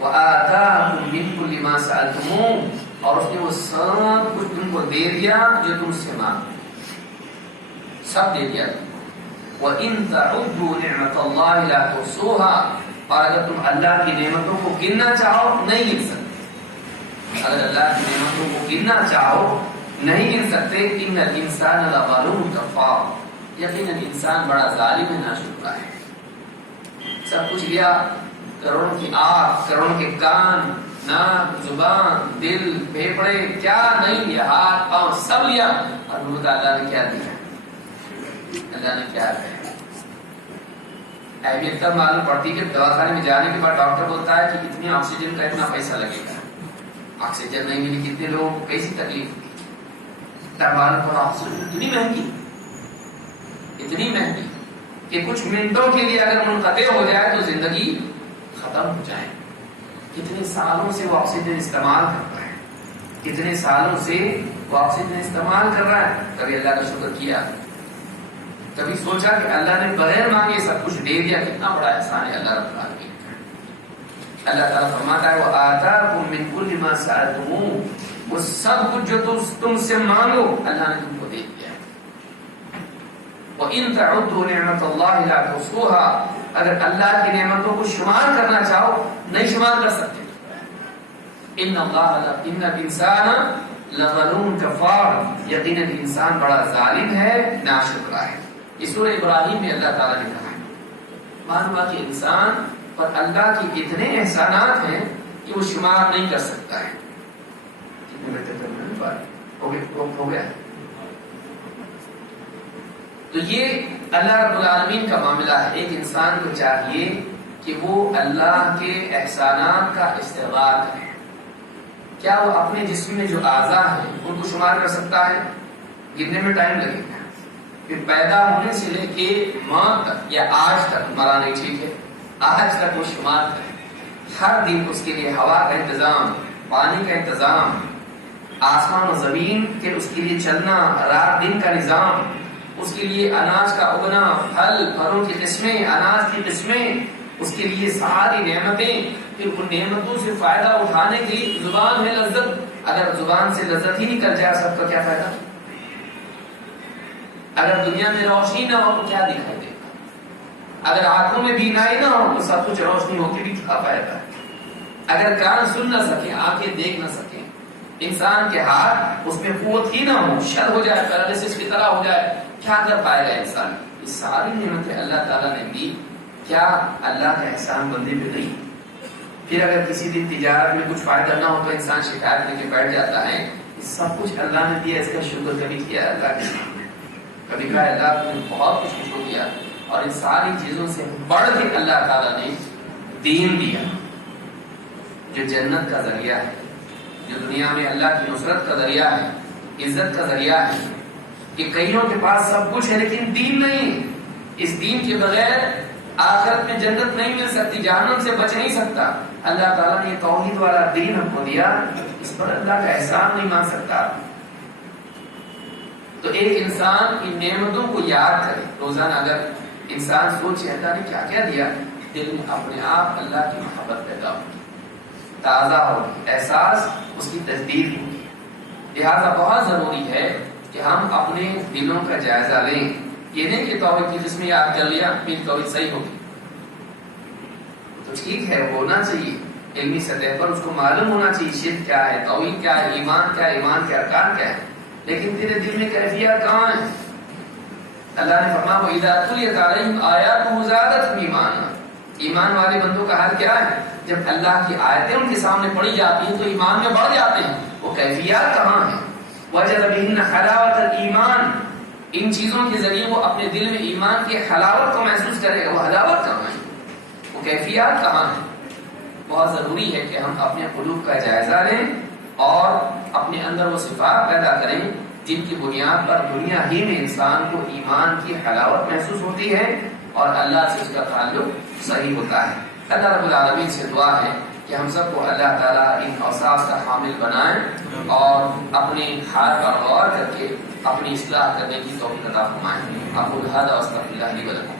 وآتاكم من كل ما سألتموه، اور اس نے وہ سب کچھ تم کو دے دیا جو تم سے مانگتے، سب دے دیا تم کو۔ وَإِن تَعُدُّوا نِعْمَةَ اللَّهِ لَا تُحْصُوهَا، اور اگر تم اللہ کی نعمتوں کو گننا چاہو نہیں گن سکتے، اگر اللہ کی نعمتوں کو گننا چاہو نہیں گن سکتے۔ إِنَّ الْإِنسَانَ لَظَلُومٌ كَفَّارٌ، یقیناً انسان بڑا ظالم ہے، ناشکرا ہے۔ سب کچھ لیا، کروڑوں کی آنکھ، کروڑوں کے کان، ناک، زبان، دل، پھیپھڑے، کیا نہیں لیا، ہاتھ پاؤں سب لیا، اور ان کا اللہ نے کیا دیا؟ اللہ نے کیا ہے؟ اہمیت تب معلوم پڑتی کہ دواخانے میں جانے کے بعد ڈاکٹر بولتا ہے کہ اتنی آکسیجن کا اتنا پیسہ لگے گا، آکسیجن نہیں ملی کتنے لوگوں کو کیسی تکلیف ہوگی، تب معلوم پڑا آکسیجن اتنی مہنگی کہ کچھ منٹوں کے لیے اگر منقطع ہو جائے تو زندگی ختم ہو جائے۔ کتنے سالوں سے وہ آکسیجن استعمال کر رہا ہے، کتنے سالوں سے وہ آکسیجن استعمال کر رہا ہے۔ کبھی اللہ کا شکر کیا، کبھی سوچا کہ اللہ نے بغیر مانگے سب کچھ دے دیا، کتنا بڑا احسان ہے اللہ رب العالمین۔ اللہ تعالیٰ فرماتا ہے وَآتَاكُم مِّن كُلِّ مَا سَأَلْتُمُوهُ، وہ سب کچھ جو تم سے مانگو اللہ نے تم کو دے دیا۔ وَإِن تَعُدُّوا نِعْمَةَ اللَّهِ لَا تُحْصُوهَا، اگر اللہ کی نعمتوں کو شمار کرنا چاہو نہیں شمار کر سکتے۔ إِنَّ الْإِنسَانَ لَظَلُومٌ كَفَّارٌ، یقیناً انسان بڑا ظالم ہے، ناشکرا ہے۔ اس سورہ ابراہیم میں اللہ تعالیٰ نے کہا ہے معلوم ہے کہ انسان پر اللہ کی اتنے احسانات ہیں کہ وہ شمار نہیں کر سکتا ہے۔ ہو گیا تو یہ اللہ رب العالمین کا معاملہ ہے۔ ایک انسان کو چاہیے کہ وہ اللہ کے احسانات کا استغفار کرے۔ کیا وہ اپنے جسم میں جو اعضاء ہیں ان کو شمار کر سکتا ہے؟ گننے میں ٹائم لگے گا۔ پھر پیدا ہونے سے لے کے موت تک یا آج تک، مرا نہیں ٹھیک ہے، آج تک وہ شمار کرے۔ ہر دن اس کے لیے ہوا کا انتظام، پانی کا انتظام، آسمان و زمین کے اس کے لیے چلنا، رات دن کا نظام، اس کے لیے اناج کا اگنا، پھلوں کی قسمیں، اناج کی قسمیں، اس کے لیے ساری نعمتیں۔ پھر ان نعمتوں سے فائدہ اٹھانے کے لیے زبان ہے لذت، اگر زبان سے لذت ہی نکل جائے سب کا کیا فائدہ؟ اگر دنیا میں روشنی نہ ہو تو کیا دکھائی دے گا؟ اگر آنکھوں میں بینائی نہ ہو تو سب کچھ روشنی ہو کے بھی کیا فائدہ ہے؟ اگر کان سن نہ سکیں، آنکھیں دیکھ نہ سکیں، انسان کے ہاتھ اس میں قوت ہی نہ ہو، شل ہو جائے، پیرالسس کی طرح ہو جائے، کیا کر پائے گا انسان؟ یہ ساری نعمتیں اللہ تعالیٰ نے دی، کیا اللہ کا احسان بندے پہ نہیں؟ پھر اگر کسی دن تجارت میں کچھ فائدہ نہ ہو تو انسان شکایت لے کے بیٹھ جاتا ہے، یہ سب کچھ اللہ نے دیا، اس کا شکر کبھی کیا اللہ کے سامنے؟ کبھی کہا اللہ نے بہت کچھ مجھ کو دیا، اور ان ساری چیزوں سے بڑھ کے اللہ تعالیٰ نے دین دیا جو جنت کا ذریعہ ہے، جو دنیا میں اللہ کی نصرت کا ذریعہ ہے، عزت کا ذریعہ ہے۔ کہ کئیوں کے پاس سب کچھ ہے لیکن دین نہیں، اس دین کے بغیر آخرت میں جنت نہیں مل سکتی، جہنم سے بچ نہیں سکتا۔ اللہ تعالیٰ نے توحید والا دین ہم کو دیا، اس پر اللہ کا احسان نہیں مان سکتا۔ تو ایک انسان ان نعمتوں کو یاد کرے، روزانہ اگر انسان سوچے اللہ نے کیا کیا دیا، دل میں اپنے آپ اللہ کی محبت پیدا ہوگی، تازہ ہوگی، احساس اس کی تجدید ہوگی۔ لہذا بہت ضروری ہے کہ ہم اپنے دلوں کا جائزہ لیں، یہ نہیں کہ توحید کی جس میں یاد کر لیا پھر توحید صحیح ہوگی تو ٹھیک ہے، ہونا چاہیے علمی سطح پر، اس کو معلوم ہونا چاہیے شرک کیا ہے، توحید کیا ہے، ایمان کیا ہے، ایمان کے ارکان کیا ہے، لیکن تیرے دل میں کیفیت کہاں ہے؟ اللہ نے فرمایا وَإِذَا تُلِيَتْ عَلَيْهِمْ آيَاتُهُ زَادَتْهُمْ ایمانا، ایمان والے بندوں کا حال کیا ہے؟ جب اللہ کی آیتیں ان کے سامنے پڑھی جاتی ہیں تو ایمان میں بڑھ جاتے ہیں، وہ کیفیات کہاں ہیں؟ وَجَدَ بِهِنَّ حَلَاوَةَ الْإِيمَانِ، ان چیزوں کے ذریعے وہ اپنے دل میں ایمان کی حلاوت کو محسوس کرے گا۔ وہ حلاوت کہاں ہے؟ وہ کیفیات کہاں ہے؟ بہت ضروری ہے کہ ہم اپنے قلوب کا جائزہ لیں اور اپنے اندر وہ صفات پیدا کریں جن کی بنیاد پر دنیا ہی میں انسان کو ایمان کی حلاوت محسوس ہوتی ہے اور اللہ سے اس کا تعلق صحیح ہوتا ہے۔ اللہ رب العالمین سے دعا ہے کہ ہم سب کو اللہ تعالیٰ ان اوصاف کا حامل بنائیں اور اپنے حال پر غور کر کے اپنی اصلاح کرنے کی توفیق عطا فرمائیں۔ اقول ھذا واستغفر اللہ لی ولکم۔